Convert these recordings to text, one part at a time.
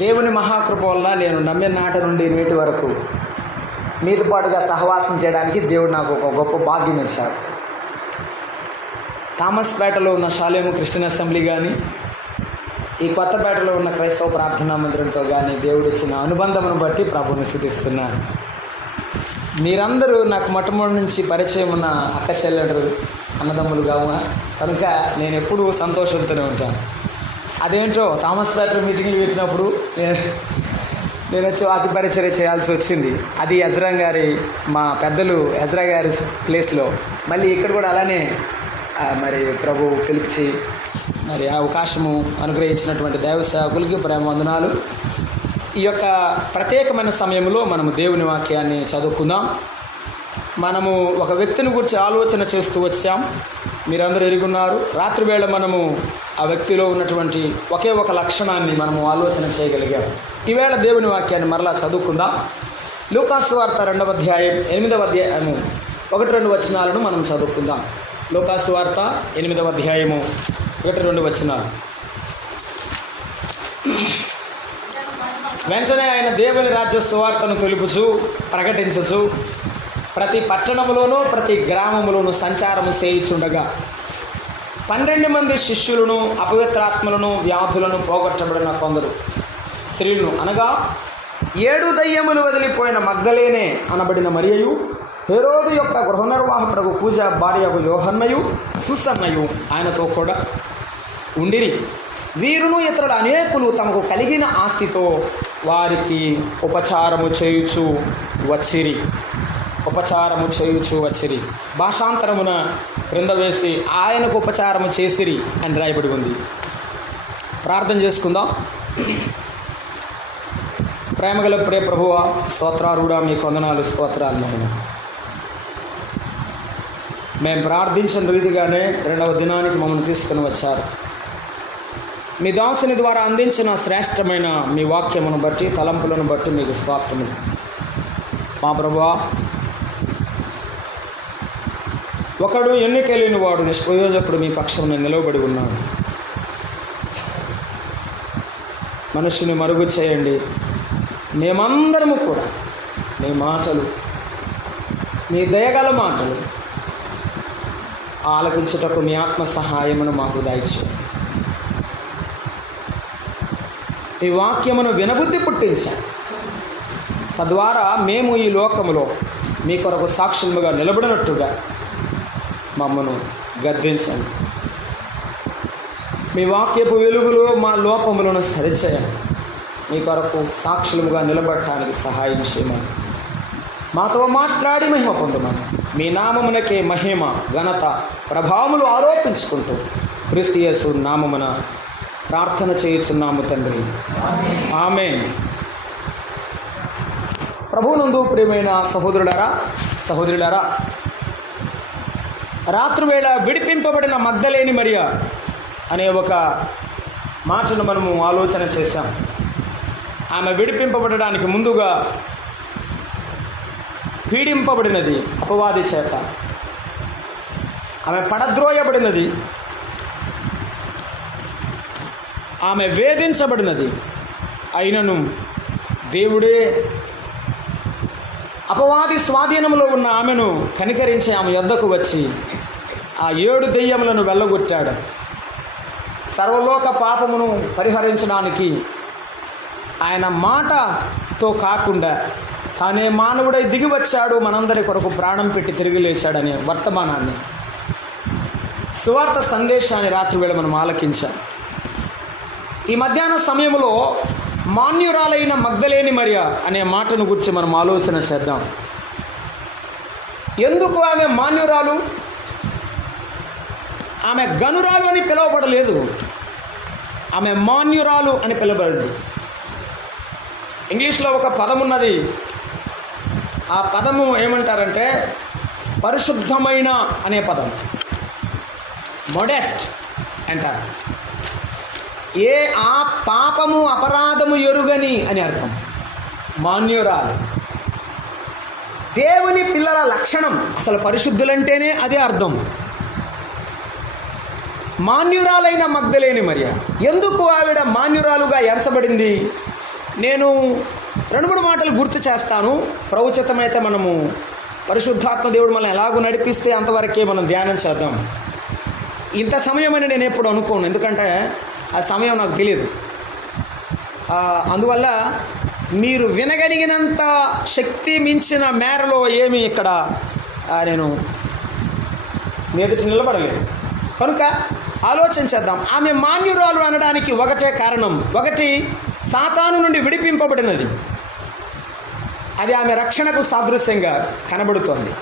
దేవుని మహాకృప వలన నేను నమ్మిన నాట నుండి నేటి వరకు మీతో పాటుగా సహవాసం చేయడానికి దేవుడు నాకు ఒక గొప్ప భాగ్యం ఇచ్చారు. థామస్పేటలో ఉన్న షాలేము క్రిస్టియన్ అసెంబ్లీ కానీ, ఈ కొత్తపేటలో ఉన్న క్రైస్తవ ప్రార్థనా మందిరంతో కానీ దేవుడు ఇచ్చిన అనుబంధమును బట్టి ప్రభువుని స్తుతిస్తున్నాను. మీరందరూ నాకు మొట్టమొదటి నుంచి పరిచయం ఉన్న అక్క చెల్లెలు అన్నదమ్ములుగా కనుక నేను ఎప్పుడూ సంతోషంతోనే ఉంటాను. అదేంటో థామస్పేటలో మీటింగ్లు పెట్టినప్పుడు నేను వచ్చి వాక్య పరిచర్య చేయాల్సి వచ్చింది. అది హజ్రా గారి, మా పెద్దలు హజ్రా గారి ప్లేస్లో. మళ్ళీ ఇక్కడ కూడా అలానే మరి ప్రభు పిలిపించి మరి అవకాశము అనుగ్రహించినటువంటి దైవ సేవకులకి ప్రేమ వందనాలు. ఈ యొక్క ప్రత్యేకమైన సమయంలో మనము దేవుని వాక్యాన్ని చదువుకుందాం. మనము ఒక వ్యక్తిని గురించి ఆలోచన చేస్తూ వచ్చాం. మీరందరూ ఎరుగున్నారు. రాత్రివేళ మనము ఆ వ్యక్తిలో ఉన్నటువంటి ఒకే ఒక లక్షణాన్ని మనము ఆలోచన చేయగలిగాం. ఈవేళ దేవుని వాక్యాన్ని మరలా చదువుకుందాం. లూకాసు వార్త 2వ అధ్యాయం 8వ అధ్యాయము 1-2 వచనాలను మనం చదువుకుందాం. లూకాసు వార్త 8వ అధ్యాయము 1-2 వచనాలు. వెంటనే ఆయన దేవుని రాజ్య సువార్తను తెలుపుచు ప్రకటించుచు ప్రతి పట్టణములోనూ ప్రతి గ్రామములోనూ సంచారము చేయుచుండగా 12 మంది శిష్యులను, అపవిత్రాత్మలను, వ్యాధులను పోగొట్టబడిన కొందరు స్త్రీలను, అనగా 7 దయ్యములు వదిలిపోయిన మగ్దలేనే అనబడిన మరియయు, హెరోదు యొక్క గృహ నిర్వాహకుడు పూజ భార్యకు యోహన్నయు, సూసన్నయు ఆయనతో కూడా ఉండిరి. వీరును ఇతరులు అనేకులు తమకు కలిగిన ఆస్తితో వారికి ఉపచారము చేయుచు వచ్చిరి. భాషాంతరమున క్రింద వేసి ఆయనకు ఉపచారము చేసిరి అని రాయబడి ఉంది. ప్రార్థన చేసుకుందాం. ప్రేమగల ప్రియ ప్రభువా, స్తోత్రారుడా, మీ వందనాలు, స్తోత్రాలు. మేము ప్రార్థించిన రీతిగానే 2వ దినానికి మమ్మల్ని తీసుకుని వచ్చారు. మీ దాసుని ద్వారా అందించిన శ్రేష్టమైన మీ వాక్యమును బట్టి, తలంపులను బట్టి మీకు స్తోత్రములు. మా ప్రభువా, ఒకడు ఎన్నికలేని వాడు నిష్ప్రయోజకుడు మీ పక్షమున నిలవబడి ఉన్నాడు. మనుషుని మరుగు చేయండి. మేమందరము కూడా మీ మాటలు, మీ దయగల మాటలు ఆలపించుటకు మీ ఆత్మ సహాయమును మాకు దయచేయండి. ఈ వాక్యమును వినబుద్ధి పుట్టించాలి. తద్వారా మేము ఈ లోకములో మీ కొరకు సాక్ష్యముగా నిలబడినట్టుగా మమ్మను గద్దించండి. మీ వాక్యపు వెలుగులో మా లోపములను సరిచేయండి. మీ కొరకు సాక్షులుగా నిలబడటానికి సహాయం చేయమని, మాతో మాట్లాడి మహిమ పొందమని, మీ నామమునకే మహిమ, ఘనత, ప్రభావములు ఆరోపించుకుంటూ క్రీస్తు యేసు నామమున ప్రార్థన చేయుచున్నాము తండ్రి, ఆమేన్. ప్రభువునందు ప్రియమైన సహోదరులారా, రాత్రివేళ విడిపింపబడిన మగ్దలేని మరియ అనే ఒక మాటను మనము ఆలోచన చేశాం. ఆమె విడిపింపబడడానికి ముందుగా పీడింపబడినది అపవాది చేత, ఆమె పడద్రోయబడినది, ఆమె వేధించబడినది. అయినను దేవుడే అపవాది స్వాధీనంలో ఉన్న ఆమెను కనికరించి ఆమె యొద్దకు వచ్చి ఆ 7 దెయ్యములను వెళ్ళగొట్టాడు. సర్వలోక పాపమును పరిహరించడానికి ఆయన మాటతో కాకుండా తానే మానవుడై దిగి వచ్చాడు, మనందరి కొరకు ప్రాణం పెట్టి తిరిగి లేచాడనే వర్తమానాన్ని, సువార్త సందేశాన్ని రాత్రివేళ మనం ఆలకించాం. ఈ మధ్యాహ్న సమయంలో మాన్యురాలైన మగ్దలేని మరియ అనే మాటను గురించి మనం ఆలోచన చేద్దాం. ఎందుకు ఆమె మాన్యురాలు? ఆమె గనురాలు అని పిలువబడలేదు, ఆమె మాన్యురాలు అని పిలువబడింది. ఇంగ్లీష్లో ఒక పదం ఉన్నది. ఆ పదము ఏమంటారంటే పరిశుద్ధమైన అనే పదం, మోడెస్ట్ అంటారు. ఆ పాపము అపరాధము ఎరుగని అని అర్థం. మాన్యురాలు దేవుని పిల్లల లక్షణం. అసలు పరిశుద్ధులంటేనే అదే అర్థం. మాన్యురాలైన మగ్దలేని మరియ ఎందుకు ఆవిడ మాన్యురాలుగా ఎంచబడింది? నేను 2-3 మాటలు గుర్తు చేస్తాను. ప్రవచితమైతే మనము పరిశుద్ధాత్మ దేవుడు మనల్ని ఎలాగో నడిపిస్తే అంతవరకే మనం ధ్యానం చేద్దాం. ఇంత సమయం అని నేను ఎప్పుడు అనుకోను, ఎందుకంటే ఆ సమయం నాకు తెలియదు. అందువల్ల మీరు వినగలిగినంత శక్తి మించిన మేరలో ఏమి ఇక్కడ నేను మీ ఎదుట నిలబడలేదు. కనుక ఆలోచన చేద్దాం. ఆమె మాన్యురాలు అనడానికి ఒకటే కారణం. ఒకటి, సాతాను నుండి విడిపింపబడినది, అది ఆమె రక్షణకు సాదృశ్యంగా కనబడుతోంది.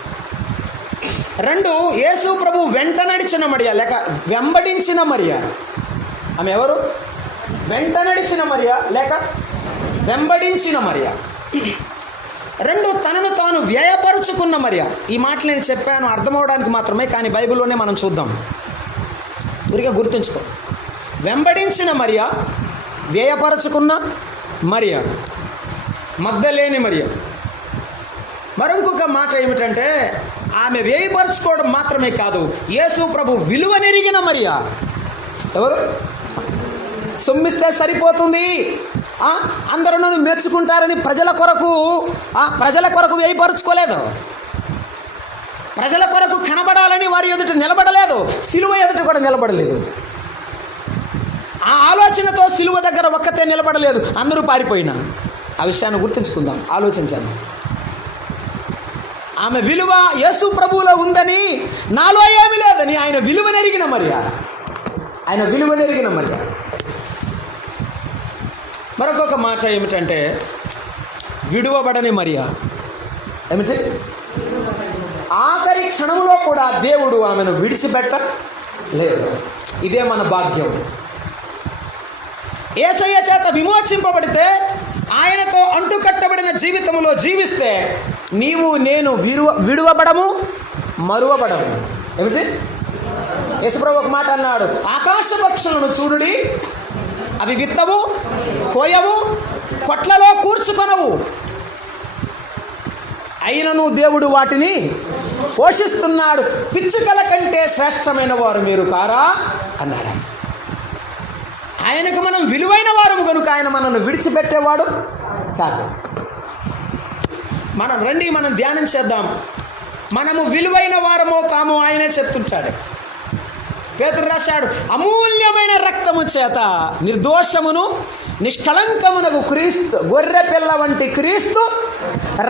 2, యేసు ప్రభు వెంట నడిచిన మరియా లేక వెంబడించిన మరియా. ఆమె ఎవరు? వెంట నడిచిన మరియా లేక వెంబడించిన మరియా. 2, తనను తాను వ్యయపరుచుకున్న మరియా. ఈ మాటలు నేను చెప్పాను అర్థమవడానికి మాత్రమే, కానీ బైబిల్లోనే మనం చూద్దాం. ఊరికే గుర్తుంచుకో. వెంబడించిన మరియా, వ్యయపరచుకున్న మరియా, మగ్దలేని మరియా. మరొక మాట ఏమిటంటే, ఆమె వ్యయపరచుకోవడం మాత్రమే కాదు, యేసు ప్రభు విలువనెరిగిన మరియా. ఎవరు? సొమ్మిస్తే సరిపోతుంది, అందరూ నన్ను మెచ్చుకుంటారని ప్రజల కొరకు వ్యయపరచుకోలేదు. ప్రజల కొరకు కనబడాలని వారి ఎదుట నిలబడలేదు, సిలువ ఎదుట కూడా నిలబడలేదు. ఆ ఆలోచనతో సిలువ దగ్గర ఒక్కతే నిలబడలేదు, అందరూ పారిపోయినా. ఆ విషయాన్ని గుర్తుంచుకుందాం, ఆలోచించాను. ఆమె విలువ యేసు ప్రభువులో ఉందని, నాలో ఏమీ లేదని ఆయన విలువనెరిగిన మరియా. మరొక మాట ఏమిటంటే, విడువబడని మరియా. ఏమిటి? ఆఖరి క్షణంలో కూడా దేవుడు ఆమెను విడిచిపెట్టలేదు. ఇదే మన భాగ్యం. యేసయ్య చేత విమోచింపబడితే, ఆయనతో అంటుకట్టబడిన జీవితంలో జీవిస్తే నీవు నేను విడువబడము, మరువబడము. ఏమిటి? యేసుప్రభు ఒక మాట అన్నాడు, ఆకాశ పక్షులను చూడుడి, అవి విత్తవు, కోయవు, కొట్లలో కూర్చుకొనవు, అయినను దేవుడు వాటిని పోషిస్తున్నాడు. పిచ్చుకల కంటే శ్రేష్టమైన వారు మీరు కారా అన్నాడు. ఆయనకు మనం విలువైన వారము కనుక ఆయన మనల్ని విడిచిపెట్టేవాడు కాదు. మనం ధ్యానం చేద్దాం. మనము విలువైన వారమో కామో ఆయనే చెప్తుంటాడు. పేతురు రాశాడు, అమూల్యమైన రక్తము చేత నిర్దోషమును నిష్కళంకమునకు క్రీస్తు, గొర్రె పిల్ల వంటి క్రీస్తు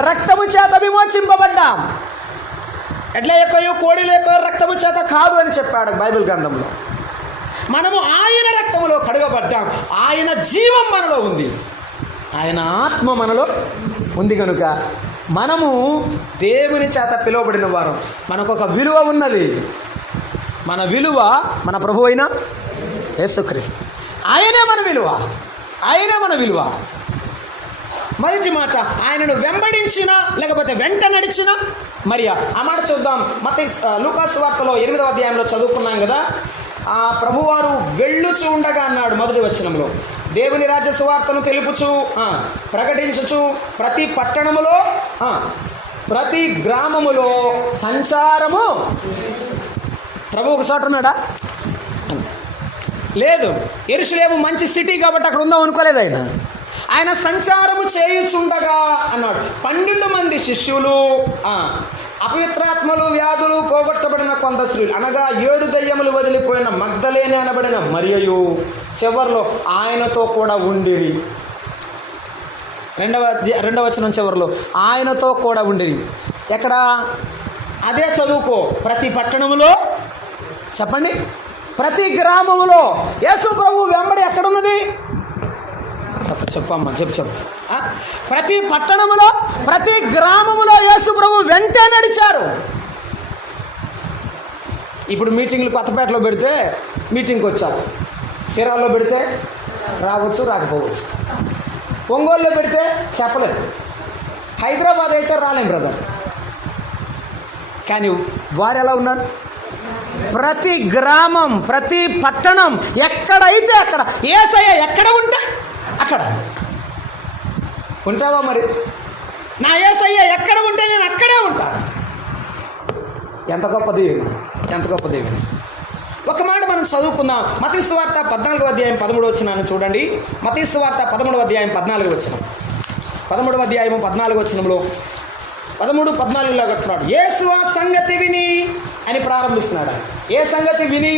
రక్తము చేత విమోచింపబడ్డాం. ఎడ్ల యొక్కయో కోడిల యొక్క రక్తము చేత కాదు అని చెప్పాడు బైబిల్ గ్రంథంలో. మనము ఆయన రక్తములో కడుగబడ్డాం. ఆయన జీవం మనలో ఉంది, ఆయన ఆత్మ మనలో ఉంది కనుక మనము దేవుని చేత పిలువబడిన వారం. మనకు ఒక విలువ ఉన్నది. మన విలువ మన ప్రభు అయిన యేసుక్రీస్తు. ఆయనే మన విలువ. మొదటి మాట, ఆయనను వెంబడించిన లేకపోతే వెంట నడిచిన మరియా. ఆ మాట చూద్దాం. లూకాసు వార్తలో 8వ అధ్యాయంలో చదువుకున్నాం కదా. ఆ ప్రభువారు వెళ్ళుచూ ఉండగా అన్నాడు మొదటి వచనంలో, దేవుని రాజ్య సువార్తను తెలుపుచు ప్రకటించుచు ప్రతి పట్టణములో ప్రతి గ్రామములో సంచారము. ప్రభు ఒకసారి ఉన్నాడా? లేదు. యెరూషలేము మంచి సిటీ కాబట్టి అక్కడ ఉందాం అనుకోలేదు. ఆయన సంచారము చేయుచుండగా అన్నాడు. 12 మంది శిష్యులు, అపవిత్రాత్మలు, వ్యాధులు పోగొట్టబడిన కొంత స్త్రీలు, అనగా 7 దయ్యములు వదిలిపోయిన మగ్దలేని అనబడిన మరియయు చివర్లో ఆయనతో కూడా ఉండిరి. 2వ వచనం చివరిలో ఆయనతో కూడా ఉండిరి. ఎక్కడ? అదే చదువుకో. ప్రతి పట్టణములో, చెప్పండి, ప్రతి గ్రామములో. యేసు ప్రభు వెంబడి ఎక్కడున్నది? చెప్పమ్మా, చెప్పు. ప్రతి పట్టణములో, ప్రతి గ్రామములో యేసు ప్రభు వెంటే నడిచారు. ఇప్పుడు మీటింగ్లు కొత్తపేటలో పెడితే మీటింగ్కి వచ్చావు, సిరాల్లో పెడితే రావచ్చు, రాకపోవచ్చు, ఒంగోలులో పెడితే చెప్పలేదు, హైదరాబాద్ అయితే రాలేం బ్రదర్. కానీ వారు ఎలా ఉన్నారు? ప్రతి గ్రామం, ప్రతి పట్టణం, ఎక్కడైతే అక్కడ యేసయ్య ఎక్కడ ఉంటే అక్కడ ఉంటావా? మరి నా యేసయ్య ఎక్కడ ఉంటే నేను అక్కడే ఉంటాను. ఎంత గొప్ప దీవెన. ఒక మాట మనం చదువుకుందాం. మత్తయి సువార్త 14వ అధ్యాయం 13వ వచనాన్ని చూడండి. మత్తయి సువార్త 13వ అధ్యాయం 14వ వచనం. 13వ అధ్యాయం 14వ వచనంలో 13-14 కట్టున్నాడు. యేసు ఆ సంగతి విని అని ప్రారంభిస్తున్నాడు. ఏ సంగతి విని?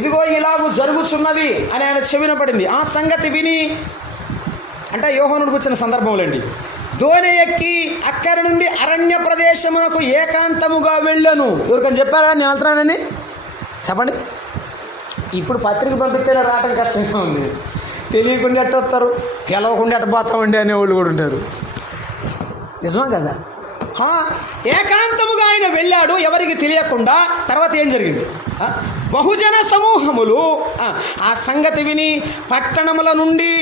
ఇదిగో ఇలాగూ జరుగుతున్నది అని ఆయన చెవిన పడింది. ఆ సంగతి విని అంటే యోహానుడికి వచ్చిన సందర్భంలో అండి. దోణి ఎక్కి అక్కడి నుండి అరణ్య ప్రదేశమునకు ఏకాంతముగా వెళ్ళను. ఎవరికని చెప్పారా నేను వెళ్తున్నానని? చెప్పండి. ఇప్పుడు పత్రిక పంపిస్తేనే రావటం కష్టంగా ఉంది. తెలియకుండా ఎట్ట వస్తారు, గెలవకుండా ఎట్ట పోతామండి అనేవాళ్ళు కూడా ఉంటారు. నిజమా కదా? ఏకాంతముగా ఆయన వెళ్ళాడు, ఎవరికి తెలియకుండా. తర్వాత ఏం జరిగింది? బహుజన సమూహములు ఆ సంగతి విని పట్టణముల నుండి,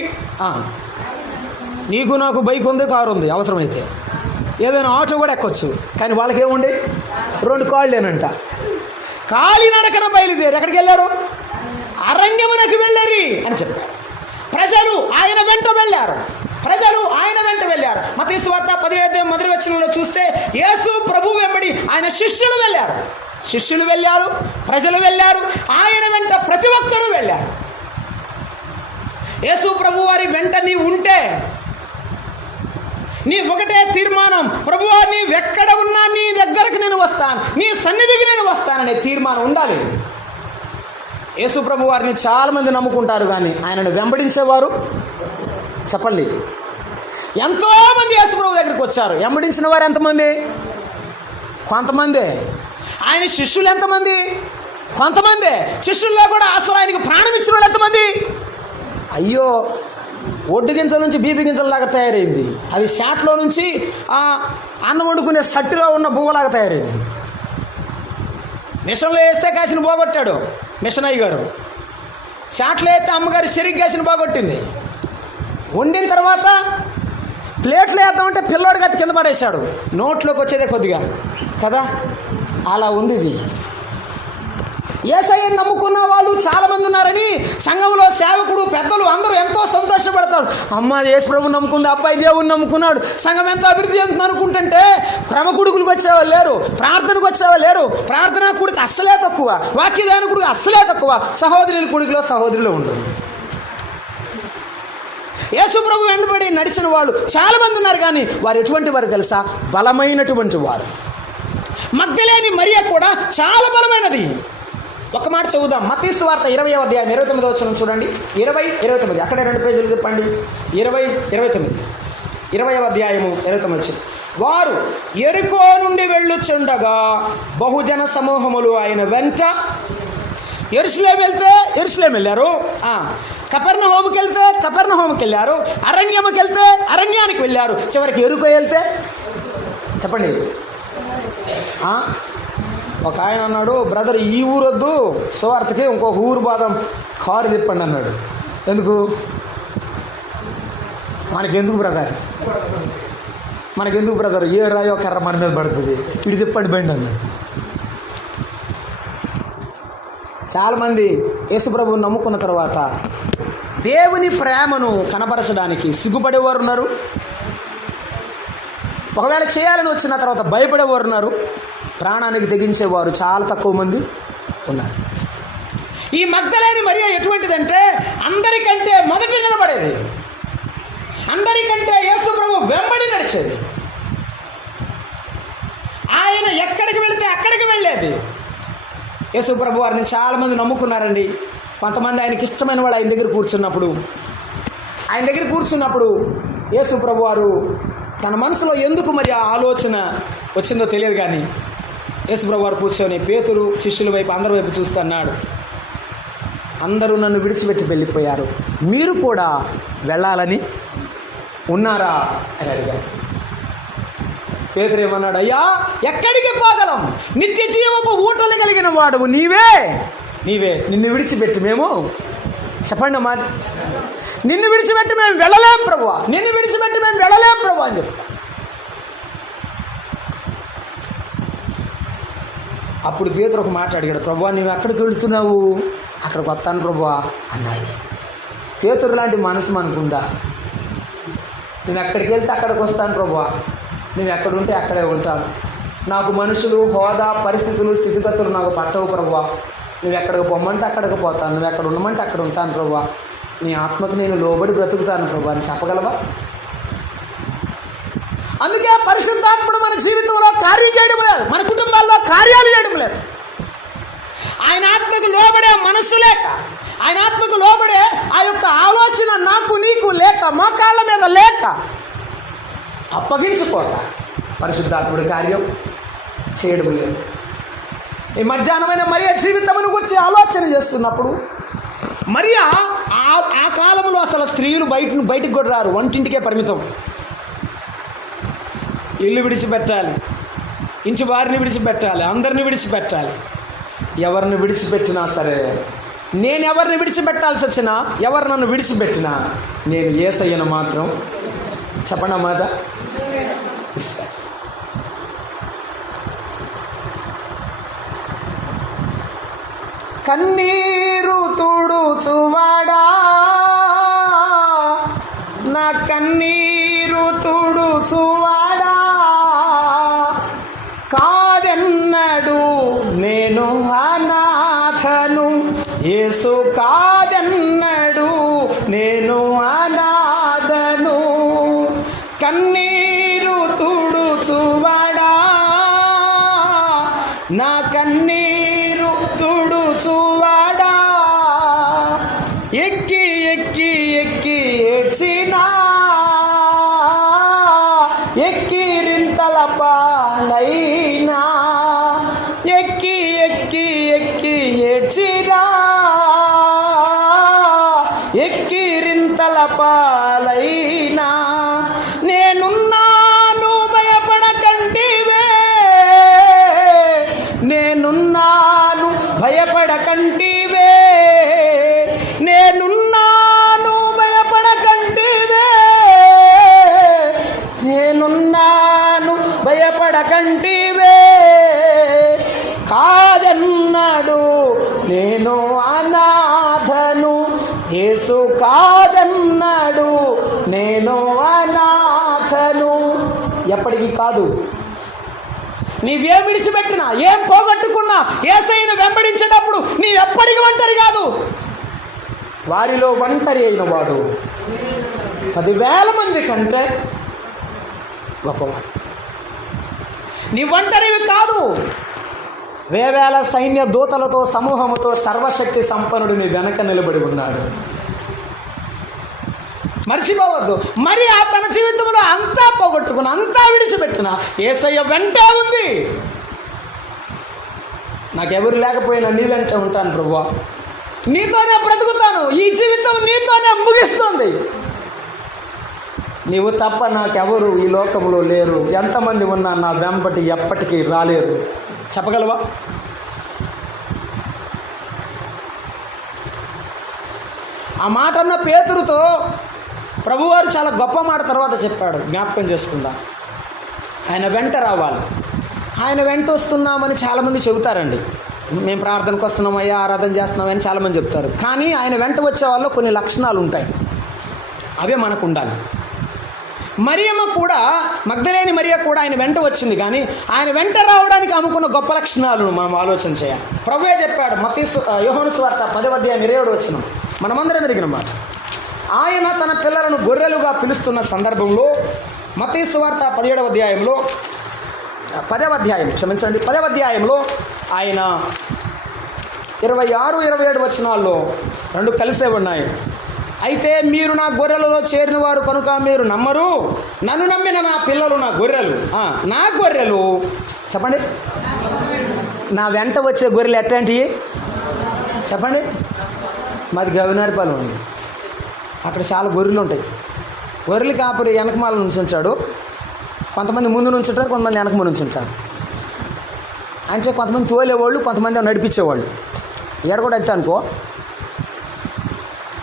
నీకు నాకు బైక్ ఉంది, కారు ఉంది, అవసరమైతే ఏదైనా ఆటో కూడా ఎక్కొచ్చు, కానీ వాళ్ళకి ఏముండే 2 కాళ్ళేనంట. కాలినడకన బయలుదేరి ఎక్కడికి వెళ్ళారు? అరణ్యమునకు వెళ్ళారు అని చెప్పారు. ప్రజలు ఆయన వెంట వెళ్ళారు. మత్తయి సువార్త 17వ మొదటి వచనంలో చూస్తే యేసు ప్రభు వెంబడి ఆయన శిష్యులు వెళ్ళారు, ప్రజలు వెళ్ళారు, ఆయన వెంట ప్రతి ఒక్కరూ వెళ్ళారు. యేసు ప్రభు వారి వెంట నీ ఉంటే నీ ఒకటే తీర్మానం, ప్రభువా నీవెక్కడ ఉన్నా నీ దగ్గరకు నేను వస్తాను, నీ సన్నిధికి నేను వస్తాననే తీర్మానం ఉండాలి. యేసు ప్రభు వారిని చాలామంది నమ్ముకుంటారు, కానీ ఆయనను వెంబడించేవారు చెప్పండి. ఎంతోమంది యేసు ప్రభు దగ్గరికి వచ్చారు. వెంబడించిన వారు ఎంతమంది? కొంతమంది. ఆయన శిష్యులు ఎంతమంది? కొంతమంది. శిష్యుల్లో కూడా అసలు ఆయనకి ప్రాణం ఇచ్చిన వాళ్ళు ఎంతమంది? అయ్యో, ఒడ్డు గింజల నుంచి బీపీ గింజలలాగా తయారైంది. అది శాట్లో నుంచి అన్నం వండుకునే సట్టిలో ఉన్న బువ్వలాగా తయారైంది. మిషన్లో వేస్తే కాసిన పోగొట్టాడు మిషన్ అయ్య గారు. చాట్లో వేస్తే అమ్మగారు చెరిగి కాసిన పోగొట్టింది. వండిన తర్వాత ప్లేట్లో వేద్దామంటే పిల్లోడు గతి కింద పడేశాడు. నోట్లోకి వచ్చేదే కొద్దిగా కదా, అలా ఉంది ఇది. యేసయ్యను నమ్ముకున్న వాళ్ళు చాలామంది ఉన్నారని సంఘంలో సేవకుడు, పెద్దలు అందరూ ఎంతో సంతోషపడతారు. అమ్మ యేసు ప్రభుని నమ్ముకుంది, అబ్బాయి దేవుని నమ్ముకున్నాడు, సంఘం ఎంతో అభివృద్ధి చెందుతుంది అనుకుంటుంటే క్రమకుడుకులకు వచ్చేవాళ్ళు లేరు, ప్రార్థనకు వచ్చేవాళ్ళు లేరు. ప్రార్థనా కుడికి అస్సలే తక్కువ, వాక్యదాన కుడికి అస్సలే తక్కువ, సహోదరుల కుడికిలో సహోదరులు ఉంటుంది. యేసు ప్రభు వెంటబడి నడిచిన వాళ్ళు చాలామంది ఉన్నారు, కానీ వారు ఎటువంటి వారు తెలుసా? బలమైనటువంటి వారు. మగ్దలేని మరియ కూడా చాలా బలమైనది. ఒక మాట చదువుదాం. మత్తయి సువార్త 20వ అధ్యాయం 29వ వచనం చూడండి. 20-29 అక్కడే 2 పేజీలు తిప్పండి. 20-29 20వ అధ్యాయము 29 వచనం. వారు యెరికో నుండి వెళ్ళుచుండగా బహుజన సమూహములు ఆయన వెంట. యెరూషలేము వెళ్తే యెరూషలేము వెళ్ళారు, కపెర్నహూముకి వెళ్తే కపెర్నహూముకి వెళ్ళారు, అరణ్యముకి వెళ్తే అరణ్యానికి వెళ్ళారు, చివరికి యెరికో వెళ్తే చెప్పండి. ఒక ఆయన అన్నాడు, బ్రదర్ ఈ ఊరు వద్దు సువార్తకి, ఇంకొక ఊరు బాదం కారు తిప్పండి అన్నాడు. ఎందుకు? మనకెందుకు బ్రదర్, ఏ రాయో కర్ర మన మీద పడుతుంది, ఇటు తిప్పండి బండి అన్నాడు. చాలామంది యేసుప్రభువుని నమ్ముకున్న తర్వాత దేవుని ప్రేమను కనబరచడానికి సిగ్గుపడేవారు ఉన్నారు. ఒకవేళ చేయాలని వచ్చిన తర్వాత భయపడేవారు ఉన్నారు. ప్రాణానికి తెగించేవారు చాలా తక్కువ మంది ఉన్నారు. ఈ మగ్దలేని మరియ ఎటువంటిదంటే అందరికంటే మొదటి నిలబడేది, అందరికంటే యేసు ప్రభు వెంబడి నడిచేది. ఆయన ఎక్కడికి వెళితే అక్కడికి వెళ్ళేది. యేసు ప్రభు వారిని చాలామంది నమ్ముకున్నారండి. కొంతమంది ఆయనకి ఇష్టమైన వాళ్ళు ఆయన దగ్గర కూర్చున్నప్పుడు యేసు ప్రభు వారు తన మనసులో ఎందుకు మరి ఆ ఆలోచన వచ్చిందో తెలియదు, కానీ యేసు ప్రభు వారు కూర్చొని పేతురు శిష్యుల వైపు అందరి వైపు చూస్తున్నాడు. అందరూ నన్ను విడిచిపెట్టి వెళ్ళిపోయారు, మీరు కూడా వెళ్ళాలని ఉన్నారా అని అడిగారు. పేతురు ఏమన్నాడు? అయ్యా, ఎక్కడికి పోగలం? నిత్య జీవపు ఊటలు కలిగిన వాడు నీవే, నిన్ను విడిచిపెట్టి మేము చెప్పండి మాట, నిన్ను విడిచిపెట్టి మేము వెళ్ళలేం ప్రభువా, నిన్ను విడిచిపెట్టి మేము వెళ్ళలేం ప్రభు అని చెప్తా. అప్పుడు పేతురు ఒక మాట అడిగాడు, ప్రభువా నువ్వు ఎక్కడికి వెళుతున్నావు? అక్కడికి వస్తాను ప్రభువా అన్నాడు. పేతురు లాంటి మనసు మనకుందా? నేను ఎక్కడికి వెళ్తే అక్కడికి వస్తాను ప్రభువా, నేను ఎక్కడుంటే అక్కడే ఉంటాను, నాకు మనుషులు, హోదా, పరిస్థితులు, స్థితిగతులు నాకు పట్టవు ప్రభువా, నువ్వు ఎక్కడికి పొమ్మంటే అక్కడికి పోతాను, నువ్వు ఎక్కడ ఉండమంటే అక్కడ ఉంటాను ప్రభువా, నీ ఆత్మకు నేను లోబడి బ్రతుకుతాను ప్రభువా అని చెప్పగలవా? అందుకే పరిశుద్ధాత్ముడు మన జీవితంలో కార్యం చేయడం లేదు, మన కుటుంబాల్లో కార్యాలు చేయడం లేదు. ఆయన ఆత్మకు లోబడే మనస్సు లేక, ఆయన ఆత్మకు లోబడే ఆ యొక్క ఆలోచన నాకు నీకు లేక, మోకాళ్ళ మీద లేక, అప్పగించుకోక పరిశుద్ధాత్ముడు కార్యం చేయడం లేదు. ఈ మధ్యాహ్నమైన మరియ జీవితమును గురించి ఆలోచన చేస్తున్నప్పుడు, మరియా ఆ కాలంలో అసలు స్త్రీలు బయటికి కూడా రారు, వంటింటికే పరిమితం. ఇల్లు విడిచిపెట్టాలి, ఇంటి వారిని విడిచిపెట్టాలి, అందరిని విడిచిపెట్టాలి. ఎవరిని విడిచిపెట్టినా సరే, నేను ఎవరిని విడిచిపెట్టాల్సి వచ్చినా, ఎవరు నన్ను విడిచిపెట్టినా, నేను యేసయ్యను మాత్రం చెప్పండి అన్నమాట విడిచిపెట్ట. కన్నీరు తుడుచువాడా, నా కన్నీరు తుడుచువాడా, కాదెన్నడు నేను అనాథను, యేసు కాదెన్నడు నేను అనాథను. కన్నీరు తుడుచువాడా, నా కన్నీరు తుడుచువాడా, ఎక్కి ఎక్కి ఎక్కి ఏడ్చినా, ఎక్కిరింతల పాలైనా, ఎక్కి ఎక్కి ఎక్కి ఏడ్చినా, ఎక్కిరింతల పాలైనా, నేనున్నాను భయపడకంటివే, నేనున్నాను భయపడకంటివే, నేనున్నాను భయపడకంటివే, నేనున్నాను భయపడకంటివే, కాదన్నాడు నేను అనాథను, యేసు కాదన్నాడు నేను అనాథను. ఎప్పటికీ కాదు. నీవేం విడిచిపెట్టినా, ఏం పోగొట్టుకున్నా, యేసయ్యను వెంబడించేటప్పుడు నీవెప్పటికీ ఒంటరి కాదు. వారిలో ఒంటరి అయిన వాడు 10,000 మంది కంటే గొప్పవాడు. నీ ఒంటరివి కాదు, వేవేల సైన్య దూతలతో సమూహముతో సర్వశక్తి సంపన్నుడు నీ వెనక నిలబడి ఉన్నాడు. మర్చిపోవద్దు. మరి తన జీవితంలో అంతా పోగొట్టుకుని, అంతా విడిచిపెట్టిన యేసయ్య వెంటే ఉంది. నాకెవరు లేకపోయినా నీ వెంట ఉంటాను ప్రభువా, నీతోనే బ్రతుకుతాను, ఈ జీవితం నీతోనే ముగిస్తుంది. నీవు తప్ప నాకెవరు ఈ లోకంలో లేరు, ఎంతమంది ఉన్నా నా వెంబటి ఎప్పటికీ రాలేరు. చెప్పగలవా? ఆ మాట అన్న పేతురుతో ప్రభువారు చాలా గొప్ప మాట తర్వాత చెప్పాడు, జ్ఞాపకం చేసుకుందా. ఆయన వెంట రావాలి. ఆయన వెంట వస్తున్నామని చాలామంది చెబుతారండి. మేము ప్రార్థనకు వస్తున్నామయ్యా, ఆరాధన చేస్తున్నామని చాలామంది చెప్తారు. కానీ ఆయన వెంట వచ్చే వాళ్ళు కొన్ని లక్షణాలు ఉంటాయి, అవే మనకు ఉండాలి. మరియమ్మ కూడా, మగ్దలేని మరియ కూడా ఆయన వెంట వచ్చింది, కానీ ఆయన వెంట రావడానికి అమ్ముకున్న గొప్ప లక్షణాలను మనం ఆలోచన చేయాలి. ప్రభువే చెప్పాడు, యోహాను సువార్త 10:20 మనమందరం ఎరిగిన మాట. ఆయన తన పిల్లలను గొర్రెలుగా పిలుస్తున్న సందర్భంలో మత్తయి సువార్త 10వ అధ్యాయంలో ఆయన 26-27 వచనాల్లో 2 కలిసే ఉన్నాయి. అయితే మీరు నా గొర్రెలలో చేరిన వారు కనుక మీరు నమ్మరు, నన్ను నమ్మిన నా పిల్లలు నా గొర్రెలు. నా గొర్రెలు చెప్పండి, నా వెంట వచ్చే గొర్రెలు ఎట్లాంటివి చెప్పండి. మాది గవినారిపాలెం ఉంది, అక్కడ చాలా గొర్రెలు ఉంటాయి. గొర్రెలు కాపురి వెనకమాల నుంచి ఉంచాడు, కొంతమంది ముందు నుంచి ఉంటారు, కొంతమంది వెనక ముందు నుంచి ఉంటారు. అంటే కొంతమంది తోలేవాళ్ళు, కొంతమంది నడిపించేవాళ్ళు. ఎక్కడ కూడా అయితే అనుకో,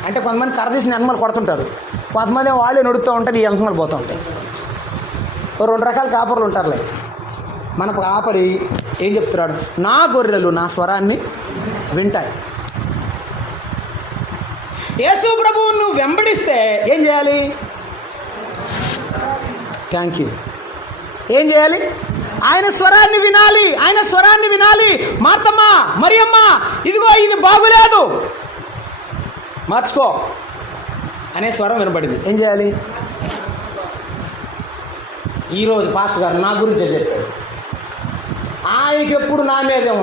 అంటే కొంతమంది కర్ర తీసిన వెనకమాలు కొడుతుంటారు, కొంతమంది వాళ్ళే నడుస్తూ ఉంటారు, ఈ వెనకమాలు పోతూ ఉంటాయి. 2 రకాల కాపరులు ఉంటారులే. మన కాపరి ఏం చెప్తున్నాడు? నా గొర్రెలు నా స్వరాన్ని వింటాయి. యేసు ప్రభువును నువ్వు వెంబడిస్తే ఏం చేయాలి? Thank you. ఏం చేయాలి? ఆయన స్వరాన్ని వినాలి, ఆయన స్వరాన్ని వినాలి. మార్తమ్మ, మరియమ్మ, ఇదిగో ఇది బాగులేదు, మార్చుకో అనే స్వరం వినబడింది. ఏం చేయాలి? ఈరోజు పాస్టర్ గారు నా గురించే చెప్పాడు. ఆయనకి ఎప్పుడు నా మీదే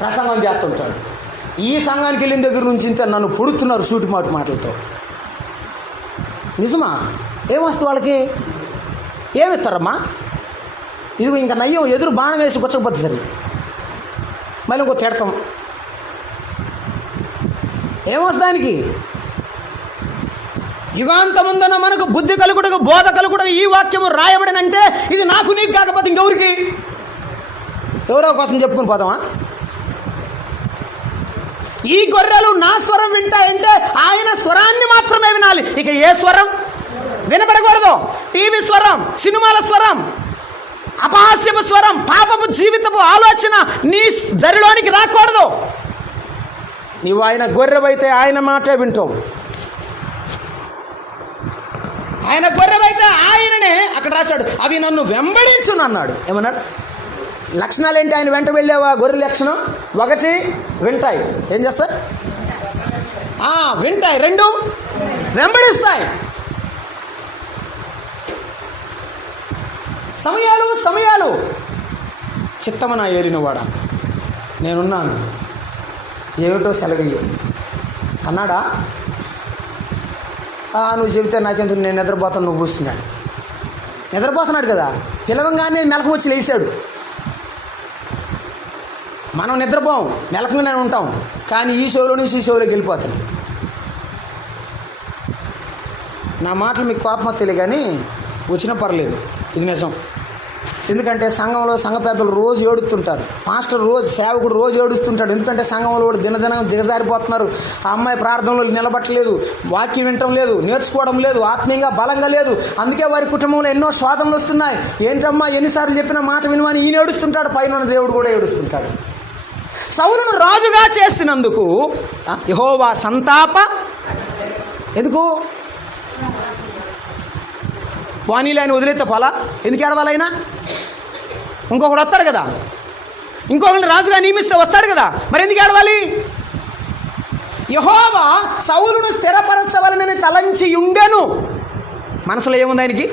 ప్రసంగం చేస్తుంటాడు. ఈ సంఘానికి వెళ్ళిన దగ్గర నుంచి ఇంత నన్ను పొడుతున్నారు సూటిమాటు మాటలతో. నిజమా? ఏమొస్తుంది వాళ్ళకి? ఏమిస్తారమ్మా? ఇదిగో ఇంకా నయ్యం ఎదురు బాణం వేసి కొచ్చకపోతే సరే మళ్ళీ ఇంకో తిడతాం. ఏమొస్తుంది దానికి? యుగాంతముందన మనకు బుద్ధి కలుగుటకు బోధ కలుగుటకు ఈ వాక్యము రాయబడినంటే ఇది నాకు నీకు కాకపోతే ఇంకెవరికి? ఎవరో కోసం చెప్పుకుని పోతామా? ఈ గొర్రెలు నా స్వరం వింటాయంటే ఆయన స్వరాన్ని మాత్రమే వినాలి. ఇక ఏ స్వరం వినపడకూడదు. టీవీ స్వరం, సినిమాల స్వరం, అపహాస్యపు స్వరం, పాపపు జీవితపు ఆలోచన నీ దరిలోనికి రాకూడదు. నీవు ఆయన గొర్రెవైతే ఆయన మాటే వింటావు. ఆయన గొర్రెవైతే ఆయననే, అక్కడ రాశాడు, అవి నన్ను వెంబడించును అన్నాడు. ఏమన్నాడు? లక్షణాలు ఏంటి ఆయన వెంట వెళ్ళేవా గొర్రె లక్షణం? 1 వింటాయి. ఏం చేస్తాయి? వింటాయి. 2 వెంబడిస్తాయి. సమయాలు చిత్తమన ఏరినవాడా నేనున్నాను, ఏమిటో సెలవు అన్నాడా? నువ్వు చెబితే నాకెందుకు, నేను నిద్రపోతాను, నువ్వు కూర్చున్నాడు. నిద్రపోతున్నాడు కదా, పిలవంగానే మెలకు వచ్చి లేచాడు. మనం నిద్రపోం, మెలకంగానే ఉంటాం. కానీ ఈ షోలో నుంచి ఈ షోలోకి వెళ్ళిపోతాం. నా మాటలు మీకు కోపం వస్తలే కానీ వచ్చినా పర్లేదు, ఇది నిజం. ఎందుకంటే సంఘంలో సంఘ పెద్దలు రోజు ఏడుస్తుంటారు, పాస్టర్ రోజు, సేవకుడు రోజు ఏడుస్తుంటాడు. ఎందుకంటే సంఘంలో కూడా దినదినం దిగజారిపోతున్నారు. ఆ అమ్మాయి ప్రార్థనలో నిలబట్టలేదు, వాక్యం వినటం లేదు, నేర్చుకోవడం లేదు, ఆత్మీయంగా బలంగా లేదు. అందుకే వారి కుటుంబంలో ఎన్నో శోధనలు వస్తున్నాయి. ఏంటమ్మా ఎన్నిసార్లు చెప్పిన మాట వినమని ఈయన ఏడుస్తుంటాడు, పైన దేవుడు కూడా ఏడుస్తుంటాడు. సౌలును రాజుగా చేసినందుకు యెహోవా సంతాప. ఎందుకు? వాణీలు ఆయన వదిలేస్తే పోలా, ఎందుకు ఏడవాలైనా? ఇంకొకడు వస్తాడు కదా, ఇంకొకరిని రాజుగా నియమిస్తే వస్తాడు కదా, మరి ఎందుకు ఏడవాలి? యెహోవా సౌలును స్థిరపరచవలనని తలంచి ఉండెను. మనసులో ఏముంది ఆయనకి?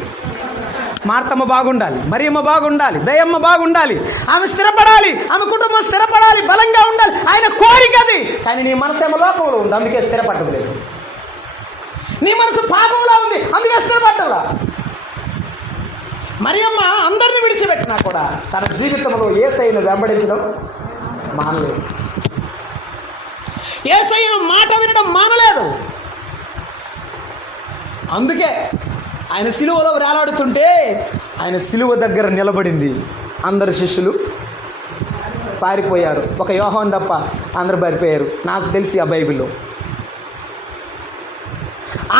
మార్తమ్మ బాగుండాలి, మరియమ్మ బాగుండాలి, దయమ్మ బాగుండాలి, ఆమె స్థిరపడాలి, ఆమె కుటుంబం స్థిరపడాలి, బలంగా ఉండాలి. ఆయన కోరిక అది. కానీ నీ మనసు ఏమో లోకంలో ఉంది, అందుకే స్థిరపడటం లేదు. నీ మనసు పాపంలో ఉంది, అందుకే స్థిరపడ్డలా. మరియమ్మ అందరిని విడిచిపెట్టినా కూడా తన జీవితంలో యేసయ్యను వెంబడించడం మానలేదు. యేసయ్యను మాట వినడం మానలేదు. అందుకే ఆయన సిలువలో వేలాడుతుంటే ఆయన సిలువ దగ్గర నిలబడింది. అందరు శిష్యులు పారిపోయారు, ఒక యోహాను తప్ప అందరు పారిపోయారు. నాకు తెలిసి ఆ బైబిల్లో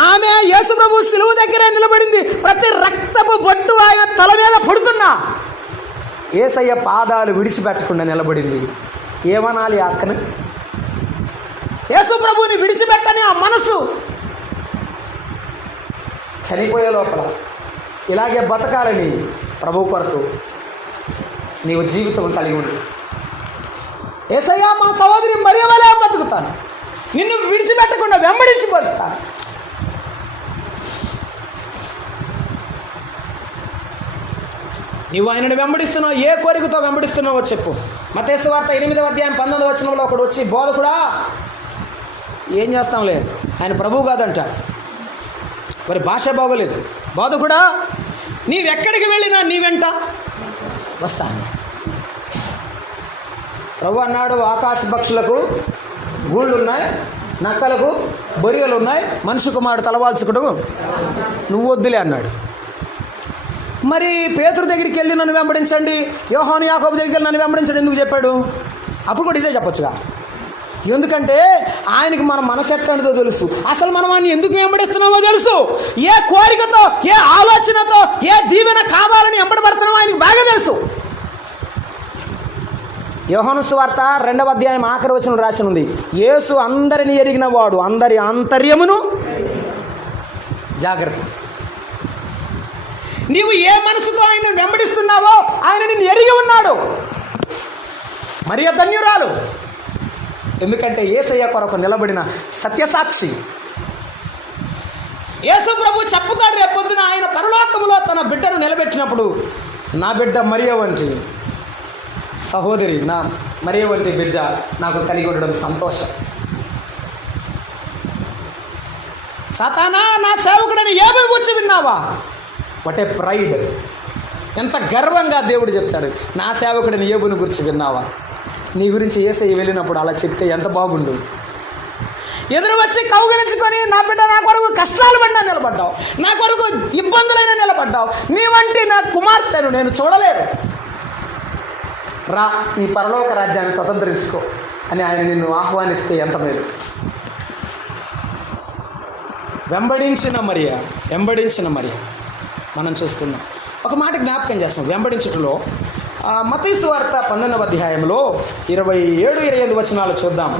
ఆమె యేసు ప్రభు సిలువ దగ్గరే నిలబడింది. ప్రతి రక్తపు బొట్టు ఆయన తల మీద పడుతున్నా యేసయ్య పాదాలు విడిచిపెట్టకుండా నిలబడింది. ఏమనాలి అక్కను? యేసు ప్రభుని విడిచిపెట్టని ఆ మనసు. చనిపోయే లోపల ఇలాగే బతకాలని ప్రభు కొరకు నీవు జీవితం కలిగి ఉండు. యేసయ్య మా సహోదరి మరియవలే బతుకుతాను, నిన్ను విడిచిపెట్టకుండా వెంబడించి బతుకుతాను. నీవు ఆయనను వెంబడిస్తున్నావు, ఏ కోరికతో వెంబడిస్తున్నావో చెప్పు. మత్తయి సువార్త 8వ అధ్యాయం 19వ వచనంలో ఒకడు వచ్చి, బోధకుడా, ఏం చేస్తాంలే ఆయన ప్రభువు కాదంట, మరి భాష బాగోలేదు. బోధకుడా, నీవెక్కడికి వెళ్ళినా నీ వెంట వస్తాను. ప్రభు అన్నాడు, ఆకాశ పక్షులకు గూళ్ళున్నాయి, నక్కలకు బొరియలు ఉన్నాయి, మనిషి కుమారుడు తలవాల్చుకుడు నువ్వు వద్దులే అన్నాడు. మరి పేతురు దగ్గరికి వెళ్ళి నన్ను వెంబడించండి, యోహాను యాకోబు దగ్గరికి వెళ్ళి నన్ను వెంబడించండి ఎందుకు చెప్పాడు? అప్పుడు కూడా ఇదే చెప్పొచ్చుగా. ఎందుకంటే ఆయనకి మన మనసు ఎట్లాంటిదో తెలుసు, అసలు మనం ఆయన ఎందుకు వెంబడిస్తున్నామో తెలుసు, ఏ కోరికతో, ఏ ఆలోచనతో, ఏ దీవెన కావాలని వెంబడబడుతున్నామో ఆయనకి బాగా తెలుసు. యోహాను సువార్త 2వ అధ్యాయం ఆఖరి వచనం రాసి ఉంది, యేసు అందరిని ఎరిగిన వాడు, అందరి ఆంతర్యమును జాగ్రత్త. నీవు ఏ మనసుతో ఆయన వెంబడిస్తున్నావో ఆయన నిన్ను ఎరిగి ఉన్నాడు. మరియ ధన్యురాలు, ఎందుకంటే యేసయ్య కొరకు నిలబడిన సత్యసాక్షి. యేసు ప్రభు చెప్పుతాడు రేపొద్దున ఆయన పరలోకములో తన బిడ్డను నిలబెట్టినప్పుడు, నా బిడ్డ మరియ వంటి సహోదరి, నా మరియ వంటి బిడ్డ నాకు కలిగి ఉండడం సంతోషం. సాతానా, నా సేవకుడని ఏబుని గురించి విన్నావా? What a pride! ఎంత గర్వంగా దేవుడు చెప్తాడు, నా సేవకుడని ఏబుని గురించి విన్నావా? నీ గురించి యేసయ్య వెళ్ళినప్పుడు అలా చెప్తే ఎంత బాగుండు. ఎదురు వచ్చి కౌగిలించుకొని, నా బిడ్డ నా కొరకు కష్టాలు పడినా నిలబడ్డావు, నా కొరకు ఇబ్బందులైనా నిలబడ్డావు, నీ వంటి నా కుమార్తెను నేను చూడలేదు, రా ఈ పరలోక రాజ్యాన్ని స్వతంత్రించుకో అని ఆయన నిన్ను ఆహ్వానిస్తే ఎంత మేలు. వెంబడించిన మరియ మనం చూస్తున్నాం. ఒక మాట జ్ఞాపకం చేస్తాం వెంబడించుటలో. మత్తయి సువార్త 19వ అధ్యాయంలో 27-28 వచనాలు చూద్దాం.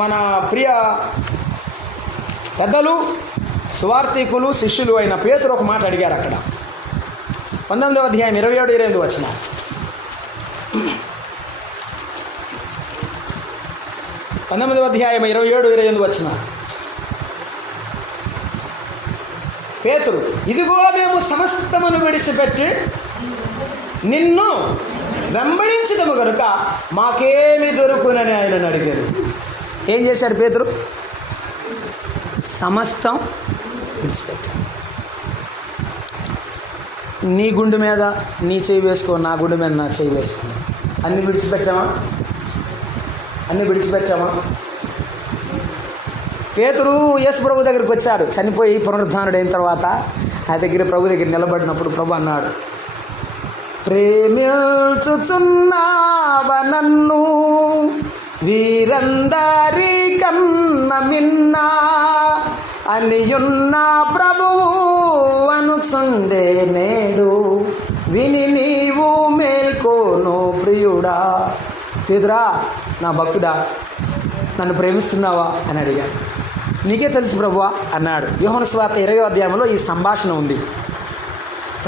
మన ప్రియ పెద్దలు, సువార్థికులు, శిష్యులు అయిన పేతురు ఒక మాట అడిగారు అక్కడ. 19వ అధ్యాయం 27-28 వచనాలు. 19వ అధ్యాయం 27-28 వచనాలు. పేతురు, ఇదిగో మేము సమస్తమును విడిచిపెట్టి నిన్ను వెంబడించదము కనుక మాకేమి దొరుకునని ఆయనను అడిగారు. ఏం చేశాడు పేతురు? సమస్తం విడిచిపెట్టి. నీ గుండె మీద నీ చేయి వేసుకో, నా గుండె మీద నా చేయి వేసుకో. అన్నీ విడిచిపెట్టామా? పేతురు యేసు ప్రభు దగ్గరికి వచ్చాడు, చనిపోయి పునరుద్ధానుడైన తర్వాత ఆ దగ్గర ప్రభు దగ్గర నిలబడినప్పుడు ప్రభు అన్నాడు, ప్రేమించుచున్నావ నన్ను వీరందరి కన్న మిన్నా అనియున్న ప్రభువు అనుచుండే నేడు విని నీవు మేల్కోను ప్రియుడా. పేతురా, నా భక్తుడా, నన్ను ప్రేమిస్తున్నావా అని అడిగాడు. నీకే తెలుసు ప్రభువా అన్నాడు. యోహాను సువార్త 20వ అధ్యాయంలో ఈ సంభాషణ ఉంది.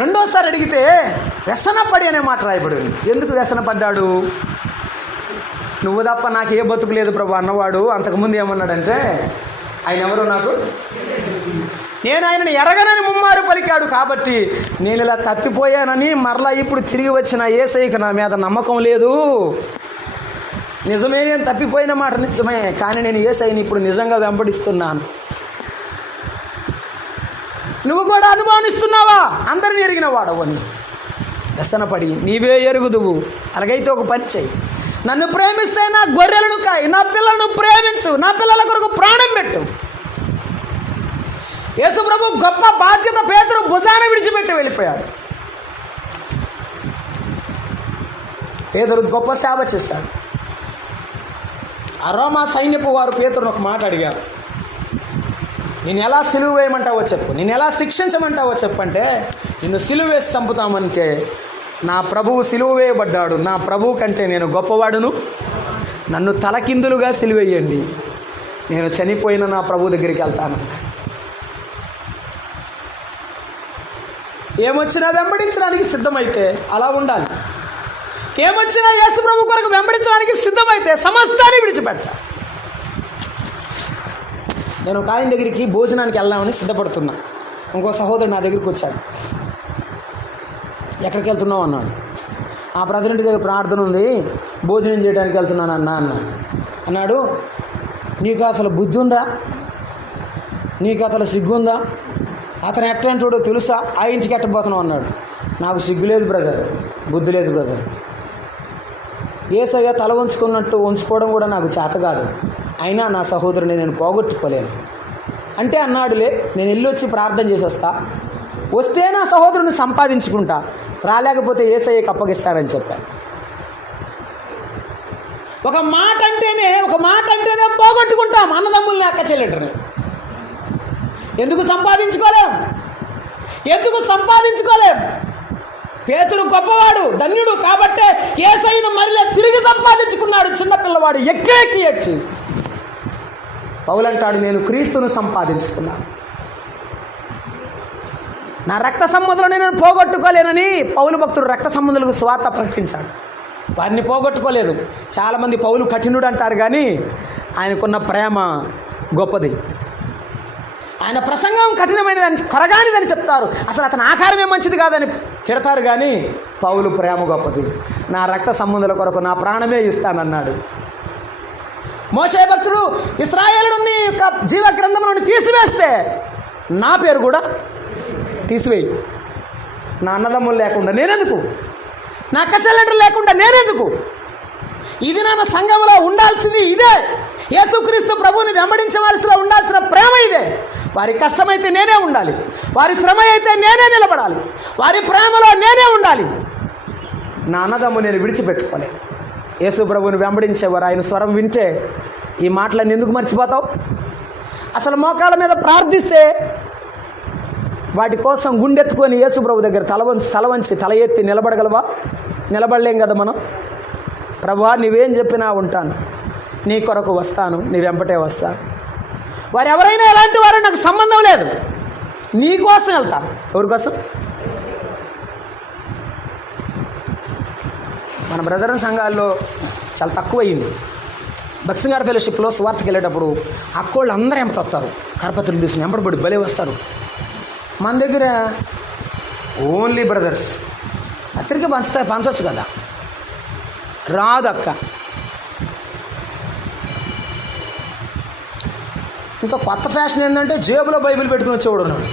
రెండోసారి అడిగితే వ్యసనపడి అనే మాట రాయబడింది. ఎందుకు వ్యసనపడ్డాడు? నువ్వు తప్ప నాకు ఏ బతుకు లేదు ప్రభు అన్నవాడు అంతకుముందు ఏమన్నాడంటే, ఆయన ఎవరో నాకు, నేను ఆయనను ఎరగనని ముమ్మారు పలికాడు. కాబట్టి నేను ఇలా తప్పిపోయానని మరలా ఇప్పుడు తిరిగి వచ్చిన యేసయ్యకు నా మీద నమ్మకం లేదు. నిజమే, నేను తప్పిపోయిన మాట నిజమే, కానీ నేను యేసయ్యని ఇప్పుడు నిజంగా వెంబడిస్తున్నాను. నువ్వు కూడా అనుమానిస్తున్నావా? అందరిని ఎరిగిన వాడవని వ్యసనపడి నీవే ఎరుగుదువు. అలాగైతే ఒక పని చెయ్యి, నన్ను ప్రేమిస్తే నా గొర్రెలను కాయి, నా పిల్లలను ప్రేమించు, నా పిల్లల కొరకు ప్రాణం పెట్టు. యేసు ప్రభు గొప్ప బాధ్యత పేతురు భుజాన విడిచిపెట్టి వెళ్ళిపోయాడు. పేతురు గొప్ప సేవ చేశాడు. ఆ రోమా సైన్యపు వారు పేతురును ఒక మాట అడిగారు, నేను ఎలా సిలువ వేయమంటావో చెప్పు, నేను ఎలా శిక్షించమంటావో చెప్పంటే, నిన్ను సిలువ వేసి చంపుతామంటే, నా ప్రభువు సిలువ వేయబడ్డాడు, నా ప్రభువు కంటే నేను గొప్పవాడును, నన్ను తలకిందులుగా సిలువేయండి, నేను చనిపోయిన నా ప్రభు దగ్గరికి వెళ్తాను. ఏమొచ్చినా వెంబడించడానికి సిద్ధమైతే అలా ఉండాలి. ఏమొచ్చినా యేసు ప్రభు కొరకు వెంబడించడానికి సిద్ధమైతే సమస్తాన్ని విడిచిపెట్టాలి. నేను ఒక ఆయన దగ్గరికి భోజనానికి వెళ్దామని సిద్ధపడుతున్నా. ఇంకో సహోదరుడు నా దగ్గరికి వచ్చాడు. ఎక్కడికి వెళ్తున్నావు అన్నాడు. ఆ ప్రతినిధి దగ్గర ప్రార్థన ఉంది, భోజనం చేయడానికి వెళ్తున్నాను అన్నాడు. నీకు అసలు బుద్ధి ఉందా? నీకు అసలు సిగ్గు ఉందా? అతను ఎట్లాంటివాడో తెలుసా? ఆ ఇంటికి ఎట్టబోతున్నావు అన్నాడు. నాకు సిగ్గు లేదు బ్రదర్, బుద్ధి లేదు బ్రదర్. యేసయ్య తల ఉంచుకున్నట్టు ఉంచుకోవడం కూడా నాకు చేత కాదు. అయినా నా సహోదరుని నేను పోగొట్టుకోలేను అంటే అన్నాడులే, నేను వెళ్ళి వచ్చి ప్రార్థన చేసి వస్తే నా సహోదరుని సంపాదించుకుంటా, రాలేకపోతే యేసయ్యకి అప్పగిస్తానని చెప్పాను. ఒక మాట అంటేనే పోగొట్టుకుంటాం అన్నదమ్ముల్ని, అక్క చెల్లెటని. ఎందుకు సంపాదించుకోలేం? పేతురు గొప్పవాడు, ధన్యుడు కాబట్టే యేసయ్యను మరలా తిరిగి సంపాదించుకున్నాడు. చిన్నపిల్లవాడు ఎక్కి ఏడ్చి. పౌలంటాడు, నేను క్రీస్తును సంపాదించుకున్నాను. నా రక్త సంబంధులను నేను పోగొట్టుకోలేనని పౌలు భక్తుడు రక్త సంబంధులకు సువార్త ప్రకటించాడు. వారిని పోగొట్టుకోలేదు. చాలామంది పౌలు కఠినుడు అంటారు, కానీ ఆయనకున్న ప్రేమ గొప్పది. ఆయన ప్రసంగం కఠినమైనదని, కొరగానిదని చెప్తారు. అసలు అతని ఆకారమే మంచిది కాదని తిడతారు, కానీ పౌలు ప్రేమ గొప్పది. నా రక్త సంబంధుల కొరకు నా ప్రాణమే ఇస్తానన్నాడు. మోషే భక్తుడు ఇశ్రాయేలు నీ యొక్క జీవ గ్రంథంలోని తీసివేస్తే నా పేరు కూడా తీసివేయి. నా అన్నదమ్ములు లేకుండా నేనెందుకు, నా అక్క చెల్లెండ్రు లేకుండా నేనెందుకు? ఇది నా సంఘంలో ఉండాల్సింది ఇదే. యేసుక్రీస్తు ప్రభువుని వెంబడించవలసిన ఉండాల్సిన ప్రేమ ఇదే. వారి కష్టమైతే నేనే ఉండాలి, వారి శ్రమ అయితే నేనే నిలబడాలి, వారి ప్రేమలో నేనే ఉండాలి. నా అన్నదమ్ము నేను విడిచిపెట్టుకోలేదు. యేసు ప్రభువుని వెంబడించేవారు ఆయన స్వరం వింటే ఈ మాటలన్నీ ఎందుకు మర్చిపోతావు? అసలు మోకాళ్ళ మీద ప్రార్థిస్తే వాటి కోసం గుండెత్తుకొని యేసు ప్రభు దగ్గర తల వంచి తల ఎత్తి నిలబడగలవా? నిలబడలేం కదా మనం. ప్రభువా నీవేం చెప్పినా ఉంటాను, నీ కొరకు వస్తాను, నీ వెంబటే వస్తాను. వారు ఎవరైనా ఎలాంటి వారు నాకు సంబంధం లేదు, నీ కోసం వెళ్తాను. ఎవరి కోసం? మన బ్రదర్ సంఘాల్లో చాలా తక్కువ అయింది. భక్సింగార్ ఫెలోషిప్లో సువార్తకి వెళ్ళేటప్పుడు అక్కోళ్ళు అందరూ ఎంపడొస్తారు, కరపత్రులు తీసుకుని ఎంపడబడి భలే వస్తారు. మన దగ్గర ఓన్లీ బ్రదర్స్. పత్రిక పంచవచ్చు కదా, రాదు అక్క. ఇంకా కొత్త ఫ్యాషన్ ఏంటంటే జేబులో బైబిల్ పెట్టుకుని వచ్చేవాడు ఉన్నాడు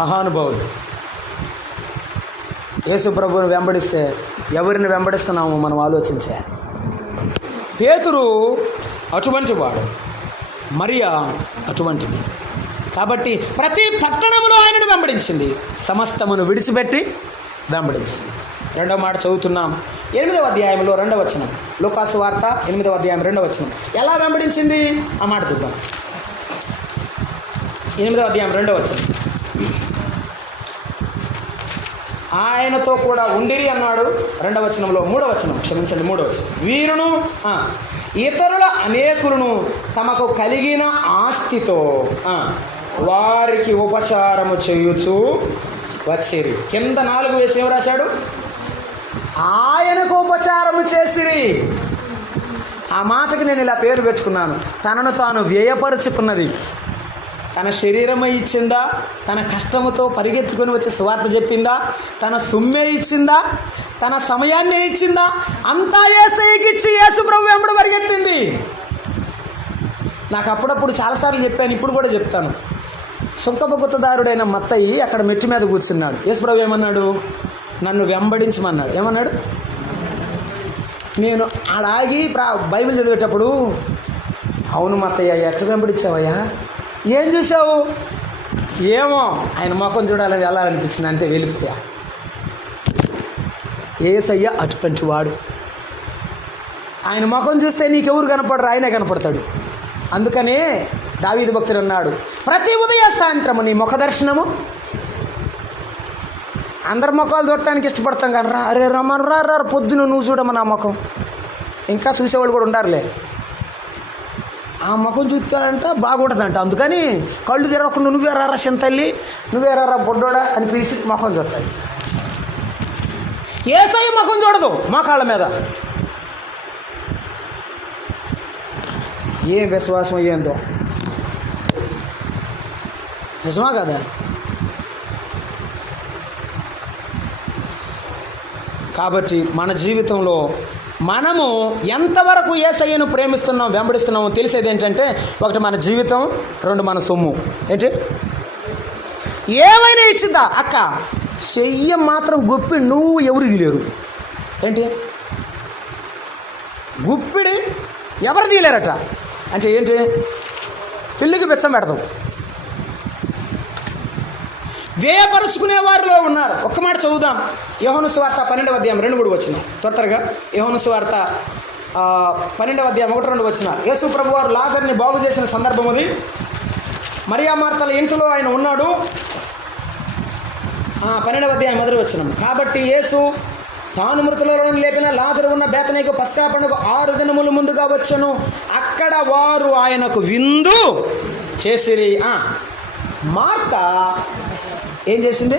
మహానుభావుడు. యేసు ప్రభువుని వెంబడిస్తే ఎవరిని వెంబడిస్తున్నామో మనం ఆలోచించాలి. పేతురు అటువంటి వాడు, మరియా అటువంటిది. కాబట్టి ప్రతి పట్టణంలో ఆయనను వెంబడించింది, సమస్తమును విడిచిపెట్టి వెంబడించింది. రెండవ మాట చదువుతున్నాం, 8వ అధ్యాయంలో 2వ వచనం. లూకాసు వార్త 8వ అధ్యాయం 2వ వచనం. ఎలా వెంబడించింది ఆ మాట చూద్దాం. 8వ అధ్యాయం 2వ వచనం. ఆయనతో కూడా ఉండిరి అన్నాడు 2వ వచనంలో. 3వ వచనం, క్షమించండి, 3వ వచనం. వీరును ఇతరుల అనేకులను తమకు కలిగిన ఆస్తితో వారికి ఉపచారము చేయుచు వచ్చిరి. కింద 4 వేసి ఏం రాశాడు? ఆయనకు ఉపచారము చేసిరి. ఆ మాటకి నేను ఇలా పేరు పెట్టుకున్నాను, తనను తాను వ్యయపరుచుకున్నది. తన శరీరమే ఇచ్చిందా, తన కష్టముతో పరిగెత్తుకొని వచ్చి సువార్త చెప్పిందా, తన సొమ్మే ఇచ్చిందా, తన సమయాన్నే ఇచ్చిందా? అంతా యేసయ్యకి ఇచ్చి యేసు ప్రభు వెంబడి పరిగెత్తింది. నాకు అప్పుడప్పుడు చాలాసార్లు చెప్పాను, ఇప్పుడు కూడా చెప్తాను. సుంకపు గుత్తదారుడైన మత్తయి అక్కడ మెట్టు మీద కూర్చున్నాడు. యేసు ప్రభు ఏమన్నాడు? నన్ను వెంబడించమన్నాడు. ఏమన్నాడు? నేను ఆడాగి బైబిల్ చదివేటప్పుడు, అవును మత్తయ్య ఎట్ట వెంబడించావయ్యా, ఏం చూసావు? ఏమో ఆయన ముఖం చూడాలని వెళ్ళాలనిపించింది, అంతే, వెళ్ళిపోయా. యేసయ్య అటువంటి వాడు. ఆయన ముఖం చూస్తే నీకెవరు కనపడరు, ఆయనే కనపడతాడు. అందుకనే దావీదు భక్తుడు అన్నాడు, ప్రతి ఉదయ సాయంత్రము నీ ముఖ దర్శనము. అందరి ముఖాలు చూడటానికి ఇష్టపడతాం కానీ అరే రమ్మను రా పొద్దున నువ్వు చూడమ్మ నా ముఖం. ఇంకా చూసేవాళ్ళు కూడా ఉండారులే. ఆ ముఖం చూస్తాడంట బాగుంటుందంట. అందుకని కళ్ళు తిరగకుండా నువ్వే రారా చింతల్లి, నువ్వే రారా బొడ్డోడా అని పిలిచి ముఖం చూస్తాయి. యేసయ్య ముఖం చూడదు మోకాళ్ళ మీద. ఏ విశ్వాసం ఏందో, నిజమా కదా? కాబట్టి మన జీవితంలో మనము ఎంతవరకు యేసయ్యను ప్రేమిస్తున్నాం, వెంబడిస్తున్నామో తెలిసేది ఏంటంటే, ఒకటి మన జీవితం, 2 మన సొమ్ము. ఏంటి? ఏమైనా ఇచ్చిందా అక్క? చెయ్య మాత్రం గుప్పిడి నువ్వు ఎవరు తీలేరు. ఏంటి? గుప్పిడి ఎవరు తీలేరట అంటే ఏంటి? పిల్లికి బెచ్చం పెడతాం. వ్యయపరుచుకునే వారిలో ఉన్నారు. ఒక్క మాట చదువుదాం. యోహాను సువార్త 12వ అధ్యాయం 2-3 వచనం. త్వరగా యోహాను సువార్త 12వ అధ్యాయం 1-2 వచనాలు. యేసు ప్రభు వారు లాజర్ని బాగు చేసిన సందర్భం అది. మరియా మార్తల ఇంటిలో ఆయన ఉన్నాడు. 12వ అధ్యాయం 1వ వచనం. కాబట్టి యేసు తాను మృతులలో లేపిన లాజరు ఉన్న బేతనీకు పస్కా పండుగ 6 దినములు ముందుగా వచ్చెను. అక్కడ వారు ఆయనకు విందు చేసిరి. మార్త ఏం చేసింది?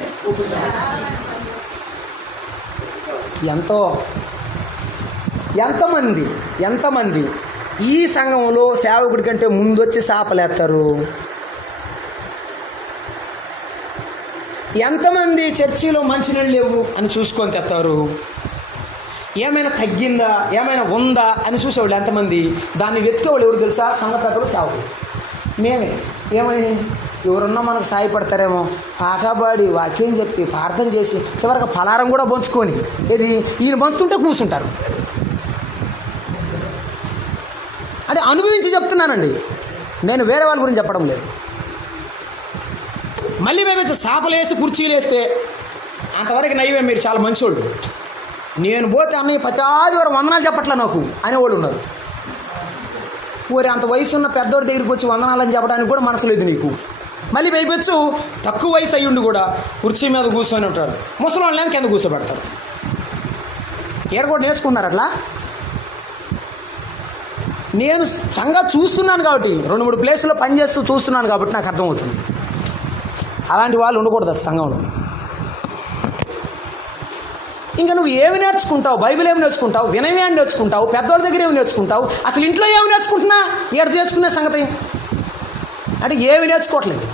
ఎంతమంది ఈ సంఘంలో సేవకుడి కంటే ముందొచ్చి శాపలేస్తారు? ఎంతమంది చర్చిలో మంచినీళ్ళు లేవు అని చూసుకొని తెస్తారు? ఏమైనా తగ్గిందా, ఏమైనా ఉందా అని చూసేవాళ్ళు ఎంతమంది? దాన్ని వెతికేవాళ్ళు ఎవరు తెలుసా? సంఘ పెద్దలు, సేవకులు. మేమే ఏమని ఎవరున్నా మనకు సాయపడతారేమో, పాట పాడి వాక్యం చెప్పి ప్రార్థన చేసి చివరికి పలారం కూడా పంచుకొని ఇది ఈయన పంచుతుంటే కూర్చుంటారు. అంటే అనుభవించి చెప్తున్నానండి, నేను వేరే వాళ్ళ గురించి చెప్పడం లేదు. మళ్ళీ మేము చేపలేసి కుర్చీలు వేస్తే అంతవరకు నయ్యమే, మీరు చాలా మంచోళ్ళు. నేను పోతే అన్నయ్య ప్రతి ఆదివారం వందనాలు చెప్పట్లా నాకు అనేవాళ్ళు ఉన్నారు. ఊరి అంత వయసు ఉన్న పెద్దోడి దగ్గరికి వచ్చి వందనాలని చెప్పడానికి కూడా మనసు లేదు నీకు. మళ్ళీ వేయవచ్చు తక్కువ వయసు అయ్యుండి కూడా కుర్చీ మీద కూర్చొని ఉంటారు. ముసలి కింద కూర్చోబెడతారు. ఏడ కూడా నేర్చుకున్నారు అట్లా. నేను సంగతి చూస్తున్నాను కాబట్టి, 2-3 ప్లేసుల్లో పనిచేస్తూ చూస్తున్నాను కాబట్టి నాకు అర్థమవుతుంది. అలాంటి వాళ్ళు ఉండకూడదు సంఘంలో. ఇంకా నువ్వు ఏమి నేర్చుకుంటావు? బైబిల్ ఏమి నేర్చుకుంటావు? వినయం ఏమి నేర్చుకుంటావు? పెద్దవాళ్ళ దగ్గర ఏమి నేర్చుకుంటావు? అసలు ఇంట్లో ఏమి నేర్చుకుంటున్నా? ఏడు నేర్చుకునే సంగతి అంటే ఏమి నేర్చుకోవట్లేదు.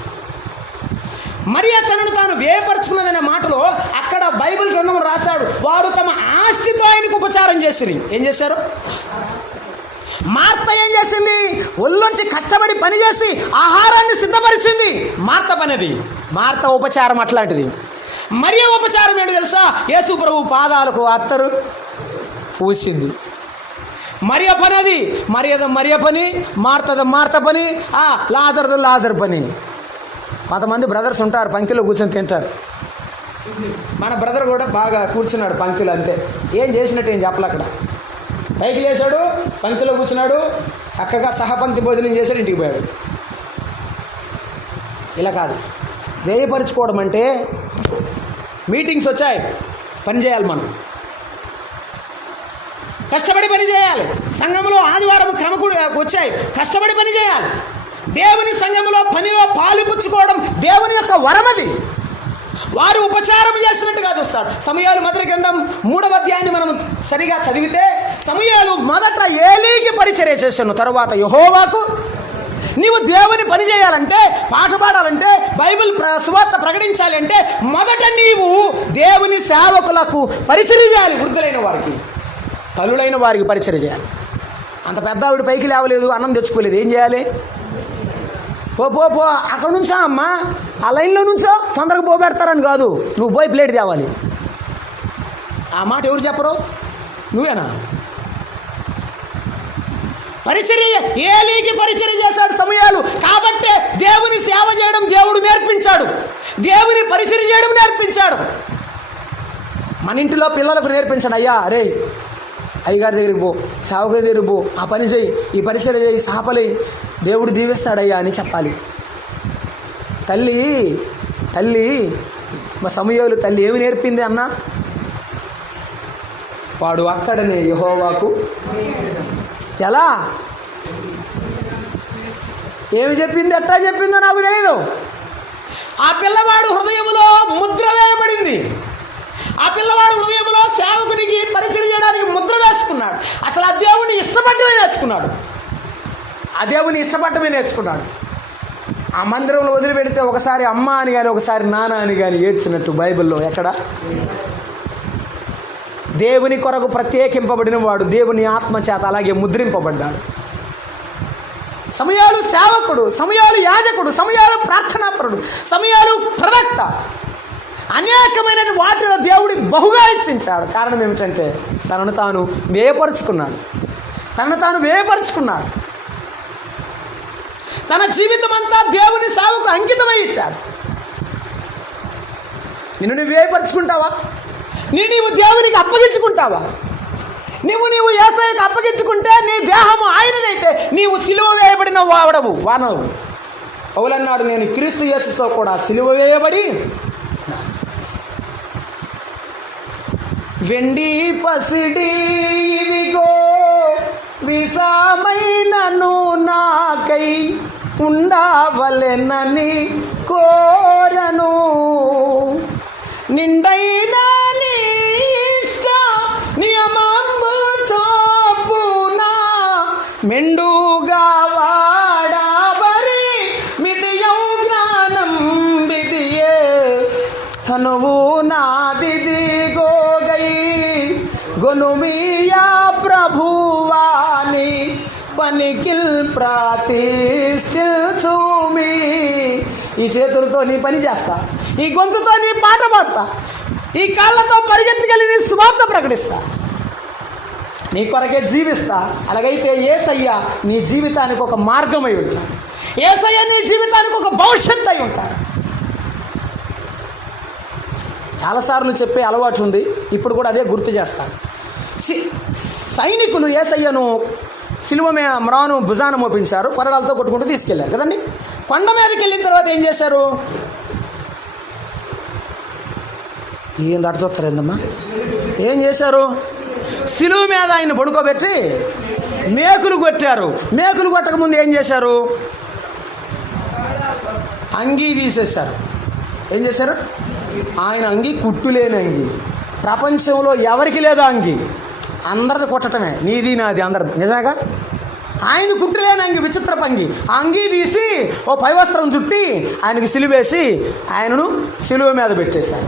మరి తనను తాను వేయపరుచుకున్నదనే మాటలో అక్కడ బైబిల్ గ్రంథం రాశాడు, వారు తమ ఆస్తితో ఆయనకు ఉపచారం చేసిరి. ఏం చేశారు? మార్త ఏం చేసింది? ఒళ్ళొంచి కష్టపడి పనిచేసి ఆహారాన్ని సిద్ధపరిచింది. మార్త పనిది. మార్త ఉపచారం అట్లాంటిది. మరియ ఉపచారం ఏంటి తెలుసా? యేసు ప్రభు పాదాలకు అత్తరు పూసింది. మరియ పని అది. మరియ పని, మార్త పని, లాజర్ పని. కొంతమంది బ్రదర్స్ ఉంటారు పంక్తిలో కూర్చొని తింటారు. మన బ్రదర్ కూడా బాగా కూర్చున్నాడు పంక్తిలో, అంతే. ఏం చేసినట్టు ఏం చెప్పలే. అక్కడ పైకి లేచాడు, పంక్తిలో కూర్చున్నాడు, చక్కగా సహపంక్తి భోజనం చేశాడు, ఇంటికి పోయాడు. ఇలా కాదు. వేయపరుచుకోవడం అంటే మీటింగ్స్ వచ్చాయి, పని చేయాలి. మనం కష్టపడి పని చేయాలి. సంఘంలో ఆదివారం క్రమకుడు వచ్చాయి, కష్టపడి పని చేయాలి. దేవుని సంఘంలో పనిలో పాలు పుచ్చుకోవడం దేవుని యొక్క వరమది. వారు ఉపచారం చేసినట్టుగా చూస్తాడు. సమూయేలు మొదటి గ్రంథం 3వ అధ్యాయాన్ని మనం సరిగా చదివితే, సమూయేలు మొదట ఏలీకి పరిచర్య చేశాను, తరువాత యెహోవాకు. నీవు దేవుని పని చేయాలంటే, పాట పాడాలంటే, బైబిల్ సువార్త ప్రకటించాలి అంటే మొదట నీవు దేవుని సేవకులకు పరిచర్య చేయాలి. వృద్ధులైన వారికి, తల్లులైన వారికి పరిచర్య చేయాలి. అంత పెద్ద ఆవిడ పైకి లేవలేదు, అన్నం తెచ్చుకోలేదు, ఏం చేయాలి? పో అక్కడ నుంచో అమ్మా, ఆ లైన్లో నుంచో, తొందరగా పోబెడతారని కాదు, నువ్వు పోయి ప్లేట్ తేవాలి. ఆ మాట ఎవరు చెప్పరు? నువ్వేనా? పరిచర్య, ఏలీకి పరిచర్య చేశాడు సమూయేలు. కాబట్టే దేవుని సేవ చేయడం దేవుడు నేర్పించాడు, దేవుని పరిచర్య చేయడం నేర్పించాడు. మన ఇంటిలో పిల్లలకు నేర్పించాడు. అయ్యా, అరే అయ్యగారి దగ్గరికి పో, సేవకుడి దగ్గరికి పో, ఆ పని చేయి, ఈ పరిచర్య చేయి, సాపలే, దేవుడు దీవిస్తాడయ్యా అని చెప్పాలి. తల్లి మా సమూయేలు తల్లి ఏమి నేర్పింది అన్న? వాడు అక్కడనే యెహోవాకు. ఎలా? ఏమి చెప్పింది, ఎట్లా చెప్పిందో నాకు తెలియదు. ఆ పిల్లవాడు హృదయంలో ముద్ర వేయబడింది. ఆ పిల్లవాడు హృదయంలో సేవకునికి పరిచయం చేయడానికి ముద్ర వేసుకున్నాడు. అసలు ఆ దేవుని ఇష్టపడమే నేర్చుకున్నాడు. ఆ మందిరంలో వదిలిపెడితే ఒకసారి అమ్మ అని కానీ, ఒకసారి నాన్న అని కానీ ఏడ్చినట్టు బైబిల్లో ఎక్కడ? దేవుని కొరకు ప్రత్యేకింపబడిన వాడు దేవుని ఆత్మచేత అలాగే ముద్రింపబడ్డాడు. సమూయేలు సేవకుడు, సమూయేలు యాజకుడు, సమూయేలు ప్రార్థనాపరుడు, సమూయేలు ప్రవక్త. అనేకమైన వాటిలో దేవుడికి బహుగా హెచ్చించాడు. కారణం ఏమిటంటే తనను తాను వేయపరుచుకున్నాడు. తన జీవితం అంతా దేవుని సేవకు అంకితమై ఇచ్చాడు. నిన్ను నువ్వు వేయపరుచుకుంటావా? నీవు దేవునికి అప్పగించుకుంటావా? నీవు యేసయ్యకు అప్పగించుకుంటే నీ దేహము ఆయనదైతే నీవు సిలువ వేయబడిన వానవు. పౌలన్నాడు, నేను క్రీస్తు యేసుతో కూడా సిలువ వేయబడి. వెండి పసిడి ఇవిగో విషమైనను నాకై ఉండవలెనని కోరను. తనువు నాదిది గోగై గొనుమియా ప్రభువాని పనికిల్ ప్రాతిష్ఠించుమి. ఈ చేతులతో నీ పని చేస్తా, ఈ గొంతుతో నీ పాట పాడతా, ఈ కాళ్ళతో పరిగెత్తుకెళ్ళి నీ సువార్త ప్రకటిస్తా, నీ కొరకే జీవిస్తా. అలాగైతే యేసయ్య నీ జీవితానికి ఒక మార్గమై ఉంటాడు. యేసయ్య నీ జీవితానికి ఒక భవిష్యత్తు అయి ఉంటాడు. చాలాసార్లు చెప్పే అలవాటు ఉంది, ఇప్పుడు కూడా అదే గుర్తు చేస్తాను. సైనికులు యేసయ్యను సిలువ మ్రాను భుజాన మోపించారు, కొరడాలతో కొట్టుకుంటూ తీసుకెళ్లారు కదండి. కొండ మీదకి వెళ్ళిన తర్వాత ఏం చేశారు? ఏం దాటుతారు ఏందమ్మా? ఏం చేశారు? సిలువ మీద ఆయన పడుకోబెట్టి మేకులు కొట్టారు. మేకులు కొట్టకముందు ఏం చేశారు? అంగీ తీసేశారు. ఏం చేశారు? ఆయన అంగి కుట్టులేని అంగి, ప్రపంచంలో ఎవరికి లేదా అంగి, అందరిది కుట్టటమే, నీది నాది అందరిది, నిజమేగా? ఆయన కుట్టులేని అంగి, విచిత్రపు అంగి. ఆ అంగీ తీసి ఓ పైవస్త్రం చుట్టి ఆయనకి సిలువేసి ఆయనను సిలువ మీద పెట్టేశారు.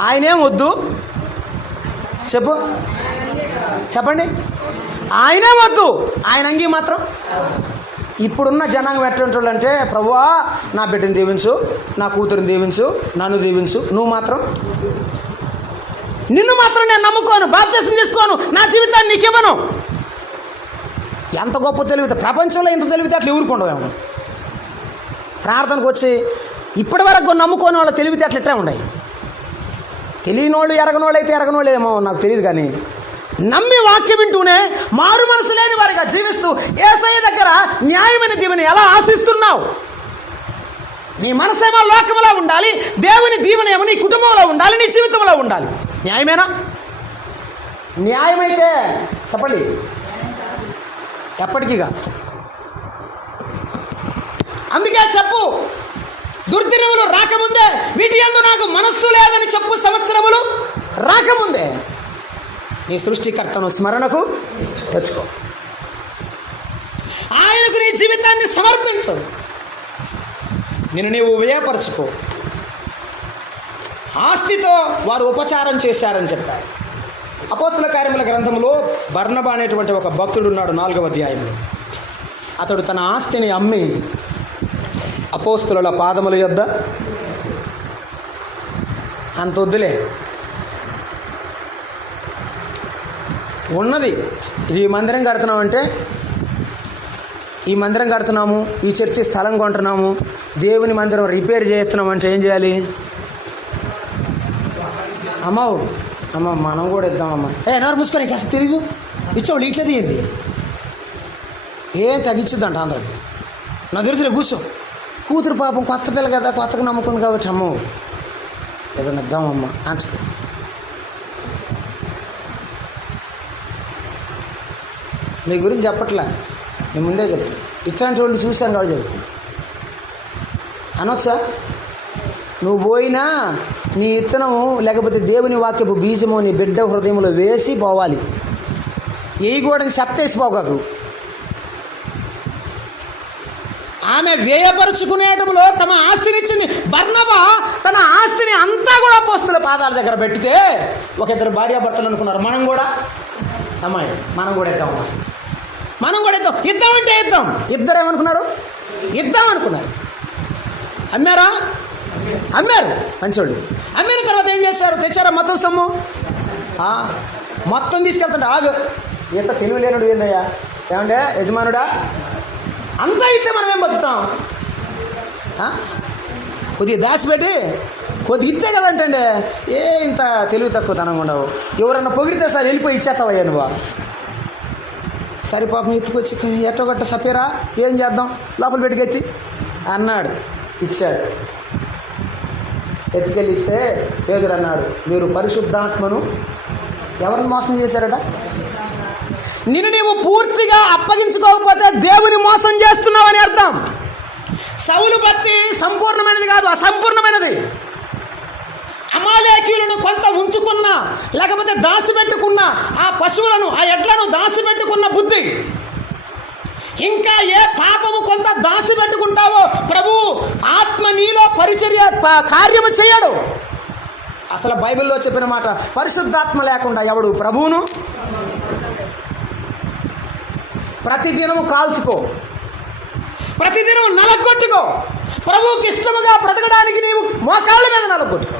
ఆయనేం వద్దు చెప్పండి, ఆయనే వద్దు, ఆయన అంగీ మాత్రం. ఇప్పుడున్న జనాంగం ఎటువంటి వాళ్ళు అంటే, ప్రభువా నా బిడ్డను దీవించు, నా కూతురుని దీవించు, నన్ను దీవించు, నువ్వు మాత్రం, నిన్ను మాత్రం నేను నమ్ముకోను, బాప్తిసం తీసుకోను, నా జీవితాన్ని నీకు ఇవ్వను. ఎంత గొప్ప తెలివితే, ప్రపంచంలో ఇంత తెలివితే అట్లా ఊరుకుండవేమో. ప్రార్థనకు వచ్చి ఇప్పటి వరకు నమ్ముకోని వాళ్ళ తెలివితే అట్లా ఇట్లా ఉన్నాయి. తెలియనోళ్ళు ఎరగనోళ్ళు అయితే ఎరగనోళ్ళేమో నాకు తెలియదు, కానీ నమ్మి వాక్యం వింటూనే మారు మనసు లేని వారిగా జీవిస్తూ యేసయ్య దగ్గర న్యాయమైన దీవెన ఎలా ఆశిస్తున్నావు? నీ మనసేమో లోకంలో ఉండాలి, దేవుని దీవెన ఏమో నీ కుటుంబంలో ఉండాలి, నీ జీవితంలో ఉండాలి. న్యాయమేనా? న్యాయమైతే చెప్పండి, ఎప్పటికీ కాదు. అందుకే చెప్పు, దుర్దినములు రాకముందే వీటి యందు నాకు మనస్సు లేదని చెప్పు. సంవత్సరములు రాకముందే నీ సృష్టికర్తను స్మరణకు తెచ్చుకో, ఆయనకు నీ జీవితాన్ని సమర్పించు, నిన్ను నీవు వ్యయపరచుకో. ఆస్తితో వారు ఉపచారం చేశారని చెప్పారు. అపోస్తల కార్యముల గ్రంథంలో బర్నబా అనేటువంటి ఒక భక్తుడు ఉన్నాడు, 4వ అధ్యాయంలో. అతడు తన ఆస్తిని అమ్మి అపోస్తలుల పాదముల యొద్ద, అంత వద్దులే, ఉన్నది ఇది మందిరం కడుతున్నామంటే, ఈ మందిరం కడుతున్నాము, ఈ చర్చి స్థలం కొంటున్నాము, దేవుని మందిరం రిపేర్ చేస్తున్నాం అంటే ఏం చేయాలి? అమ్మ మనం కూడా ఇద్దామమ్మా. ఎవరు మూసుకొని కాస్త తెలీదు, ఇచ్చేవాళ్ళు ఇట్లా తీయండి, ఏం తగ్గించుద్దంట అందరికి. నాకు తెలుసులే, కూర్చో. కూతురు పాపం కొత్త పిల్ల కదా, కొత్తగా నమ్ముకుంది కాబట్టి అమ్మ ఏదైనా ఇద్దామమ్మా అంటది. మీ గురించి చెప్పట్లే, నేను ముందే చెప్తాను. ఇట్లాంటి వాళ్ళు చూశాను కాబట్టి చెప్తాను. అనొచ్చా? నువ్వు పోయినా నీ ఇత్తనము లేకపోతే దేవుని వాక్యపు బీజము నీ బిడ్డ హృదయంలో వేసి పోవాలి. వేయకూడని చెత్తేసిపోకు. ఆమె వ్యయపరుచుకునేటప్పుడు తమ ఆస్తినిచ్చింది. బర్నబా తన ఆస్తిని అంతా కూడా అపోస్తలుల పాదాల దగ్గర పెట్టితే ఒక ఇద్దరు భార్యాభర్తలు అనుకున్నారు, మనం కూడా అమ్మాయి మనం కూడా ఇద్దాం, మనం కూడా ఇద్దాం, ఇద్దామంటే ఇద్దాం. ఇద్దరు ఏమనుకున్నారు? ఇద్దాం అనుకున్నారు. అమ్మారా? అమ్మారు. మంచోళ్ళు అమ్మిన తర్వాత ఏం చేశారు? తెచ్చారా మొత్తం సొమ్ము? మొత్తం తీసుకెళ్తుంటే ఆగు, ఇంత తెలివి లేనుడు ఏందయ్యా, ఏమంటే యజమానుడా, అంతా ఇస్తే మనం ఏం బతుకుతాం? కొద్దిగా దాచిపెట్టి కొద్దిగా ఇస్తే కదంటే ఇంత తెలివి తక్కువ తనంగా ఉండవు. ఎవరన్నా పొగిడితే సార్ వెళ్ళిపోయి ఇచ్చేస్తావయ్యా నువ్వు. సరే పాపం ఎత్తుకొచ్చి ఎట్టో గట్ట సపేరా, ఏం చేద్దాం, లోపల పెట్టుకెత్తి అన్నాడు. ఇచ్చాడు. ఎత్తుకెళ్ళి ఇస్తే పేదరు అన్నాడు, మీరు పరిశుద్ధాత్మను ఎవరిని మోసం చేశారట? నిన్ను నీవు పూర్తిగా అప్పగించుకోకపోతే దేవుని మోసం చేస్తున్నావని అర్థం. సౌలు భక్తి సంపూర్ణమైనది కాదు, అసంపూర్ణమైనది. అమాలేకీయులను కొంత ఉంచుకున్నా, లేకపోతే దాచిపెట్టుకున్న ఆ పశువులను, ఆ ఎడ్లను దాచిపెట్టుకున్న బుద్ధి ఇంకా ఏ పాపము కొంత దాసి పెట్టుకుంటావో ప్రభు ఆత్మ నీలో పరిచర్య కార్యము చేయడు. అసలు బైబిల్లో చెప్పిన మాట, పరిశుద్ధాత్మ లేకుండా ఎవడు ప్రభువును ప్రతిదినము కాల్చుకో, ప్రతిదినము నలగొట్టుకో. ప్రభువుకి ఇష్టముగా బ్రతకడానికి నీవు మోకాళ్ళ మీద నలగొట్టుకో.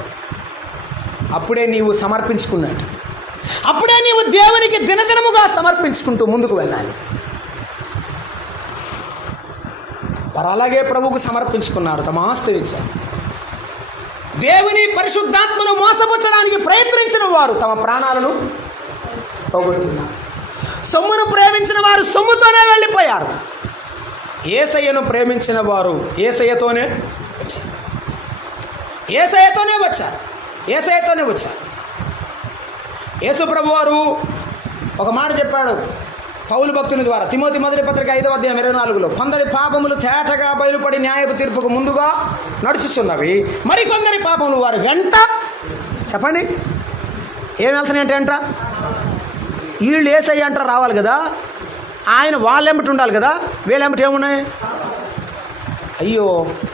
అప్పుడే నీవు సమర్పించుకున్నట్టు, అప్పుడే నీవు దేవునికి దినదినముగా సమర్పించుకుంటూ ముందుకు వెళ్ళాలి. వారు అలాగే ప్రభువుకు సమర్పించుకున్నారు, తమ ఆస్తిని ఇచ్చారు. దేవుని పరిశుద్ధాత్మను మోసపుచ్చడానికి ప్రయత్నించిన వారు తమ ప్రాణాలను పోగొట్టుకున్నారు. సొమ్మును ప్రేమించిన వారు సొమ్ముతోనే వెళ్ళిపోయారు. యేసయ్యను ప్రేమించిన వారు యేసయ్యతోనే వచ్చారు. యేసయ్యతోనే వచ్చారు. యేసు ప్రభు వారు ఒక మాట చెప్పాడు పౌలు భక్తుని ద్వారా, తిమోతి మొదటి పత్రిక 5వ అధ్యాయం 24లో, కొందరి పాపములు తేటగా బయలుపడి న్యాయపు తీర్పుకు ముందుగా నడుచుచున్నవి, మరికొందరి పాపములు వారి వెంట. చెప్పండి, ఏం వెళ్తున్నాయంటే అంట, వీళ్ళు యేసయ్య అంటారు రావాలి కదా, ఆయన వాళ్ళెంబటి ఉండాలి కదా, వీళ్ళెంబటి ఏమున్నాయి? అయ్యో,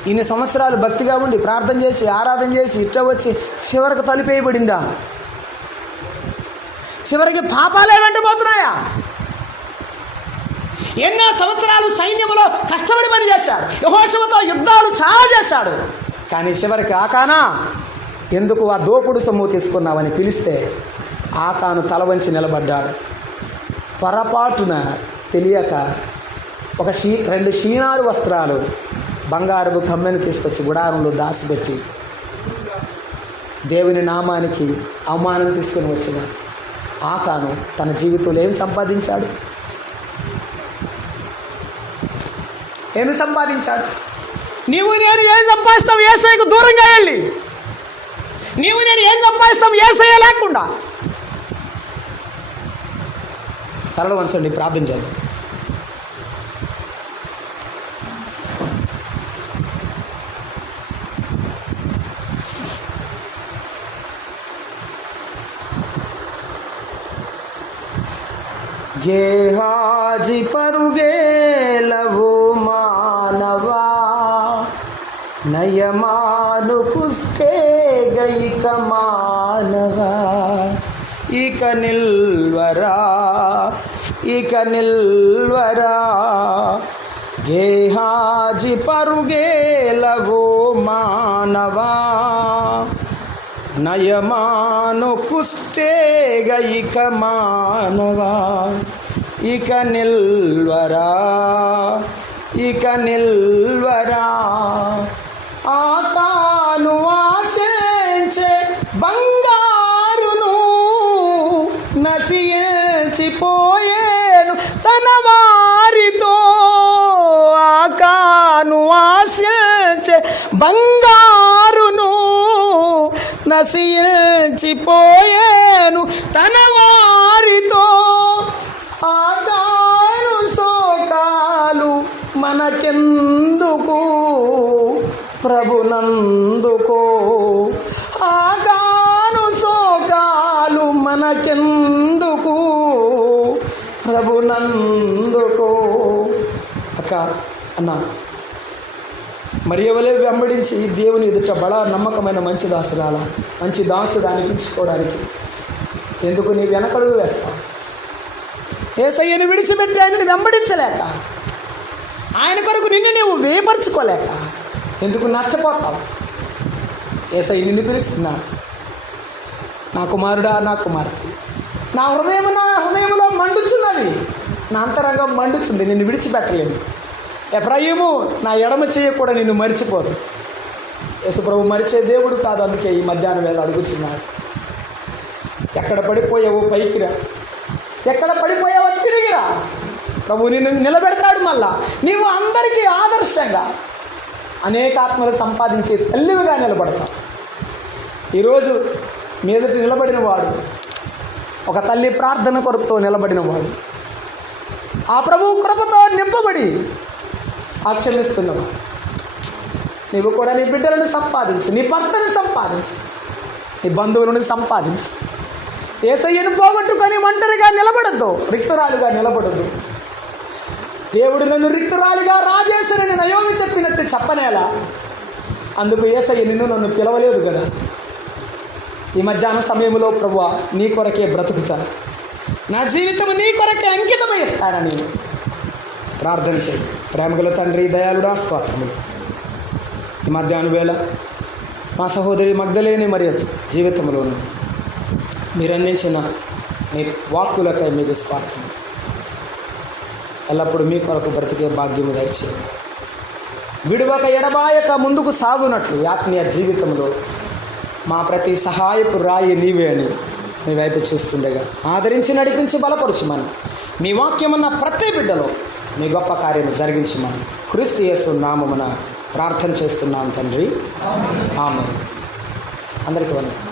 ఇన్ని సంవత్సరాలు భక్తిగా ఉండి ప్రార్థన చేసి ఆరాధన చేసి ఇట్లా వచ్చి చివరికి తలుపేయబడిందా? చివరికి పాపాలే వెంటబోతున్నాయా? ఎన్నో సంవత్సరాలు సైన్యంలో కష్టపడి పని చేశాడు, యెహోషువతో యుద్ధాలు చాలా చేశాడు. కానీ చివరికి ఆకానా, ఎందుకు ఆ దోపుడు సొమ్ము తీసుకున్నావని పిలిస్తే ఆకాను తల వంచి నిలబడ్డాడు. పొరపాటున తెలియక ఒక 2 షీనారు వస్త్రాలు బంగారపు కమ్మెను తీసుకొచ్చి గుడారంలో దాచిపెట్టి దేవుని నామానికి అవమానం తీసుకుని వచ్చిన ఆకాను తన జీవితంలో ఏమి సంపాదించాడు? నీవు నేను ఏం సంపాదిస్తాం యేసయ్యకు దూరంగా వెళ్ళి? నీవు నేను ఏం సంపాదిస్తాం యేసయ్య లేకుండా? తలలు వంచండి, ప్రార్థన చేద్దాం. గేహాజి పరుగేలవు మానవా, నయమాను కుస్తే గైక మానవా, ఇక నిల్వరా గేహాజి పరుగేలవు మానవా, నయమాను కుస్తే గైక మానవా, ఇక నిల్వరా ఆకాను ఆశించే బంగారును నశించిపోయేను తన వారితో. ఆకాను ఆశించే బంగారును నశించిపోయేను తన వారితో. ఆకాను శోకాలు మనకెందుకు, ప్రభునందుకో. ఆకాను శోకాలు మనకెందుకు, ప్రభునందుకో. అక్క అన్న మరియవలే వెంబడించి దేవుని ఎదుట బడా నమ్మకమైన మంచి దాసుడు అనిపించుకోవడానికి ఎందుకు నీ వెనకడుగు వేస్తావు? యేసయ్యని విడిచిపెట్టి ఆయనని వెంబడించలేక, ఆయన కొరకు నిన్ను నీవు వేపరుచుకోలేక ఎందుకు నష్టపోతావు? యేసయ్య నిన్ను పిలుస్తున్నాడు, నా కుమారుడా, నా కుమార్తె, నా హృదయంలో మండుచున్నది, నా అంతరంగం మండుచుంది, నిన్ను విడిచిపెట్టలేను. ఎఫ్రాయిము, నా ఎడమ చెయ్యి కూడా నిన్ను మరిచిపోదు. యేసుప్రభు మరిచే దేవుడు కాదు. అందుకే ఈ మధ్యాహ్నం వేళ అడుగుతున్నాడు, ఎక్కడ పడిపోయావో పైకి రా, ఎక్కడ పడిపోయావో తిరిగిరా. ప్రభు నిన్ను నిలబెడతాడు. మళ్ళా నీవు అందరికీ ఆదర్శంగా అనేక ఆత్మలు సంపాదించే తల్లివిగా నిలబడతావు. ఈరోజు మీదటి నిలబడిన వాడు, ఒక తల్లి ప్రార్థన కొరతో నిలబడిన వాడు, ఆ ప్రభువు కృపతో నింపబడి సాక్ష్యం ఇస్తున్నావు. నీవు కూడా నీ బిడ్డలను సంపాదించు, నీ భర్తను సంపాదించు, నీ బంధువులను సంపాదించు. యేసయ్యను పోగొట్టుకొని ఒంటరిగా నిలబడద్దు, రిక్తురాలుగా నిలబడద్దు. దేవుడు నన్ను రిక్తురాలిగా రాజేశానని నయోమి చెప్పినట్టు చెప్పనేలా? అందుకు యేసయ్య నిన్ను నన్ను పిలవలేదు కదా. ఈ మధ్యాహ్న సమయంలో ప్రభువా నీ కొరకే బ్రతుకుతాను, నా జీవితం నీ కొరకే అంకితమై ఇస్తానని ప్రార్థన చేయి. ప్రేమగల తండ్రి, దయాళుడా, స్తోత్రములు. ఈ మధ్యాహ్న వేళ మా సహోదరి మగ్ధలేని మరియ జీవితంలోను మీరు అందించిన మీ వాక్కులకై మీకు స్తోత్రం. ఎల్లప్పుడూ మీ కొరకు బ్రతికే భాగ్యము దయచేయండి. విడువక ఎడబాయక ముందుకు సాగునట్లు ఆత్మీయ జీవితంలో మా ప్రతి సహాయపు రాయి నీవే అని మీ వైపు చూస్తుండగా ఆదరించి నడిపించి బలపరచుమని, మీ వాక్యమన్న ప్రతి బిడ్డలో మీ గొప్ప కార్యము జరిగించమని క్రీస్తు యేసు నామమున ప్రార్థన చేస్తున్నాం తండ్రి. ఆమేన్. అందరికీ వందనాలు.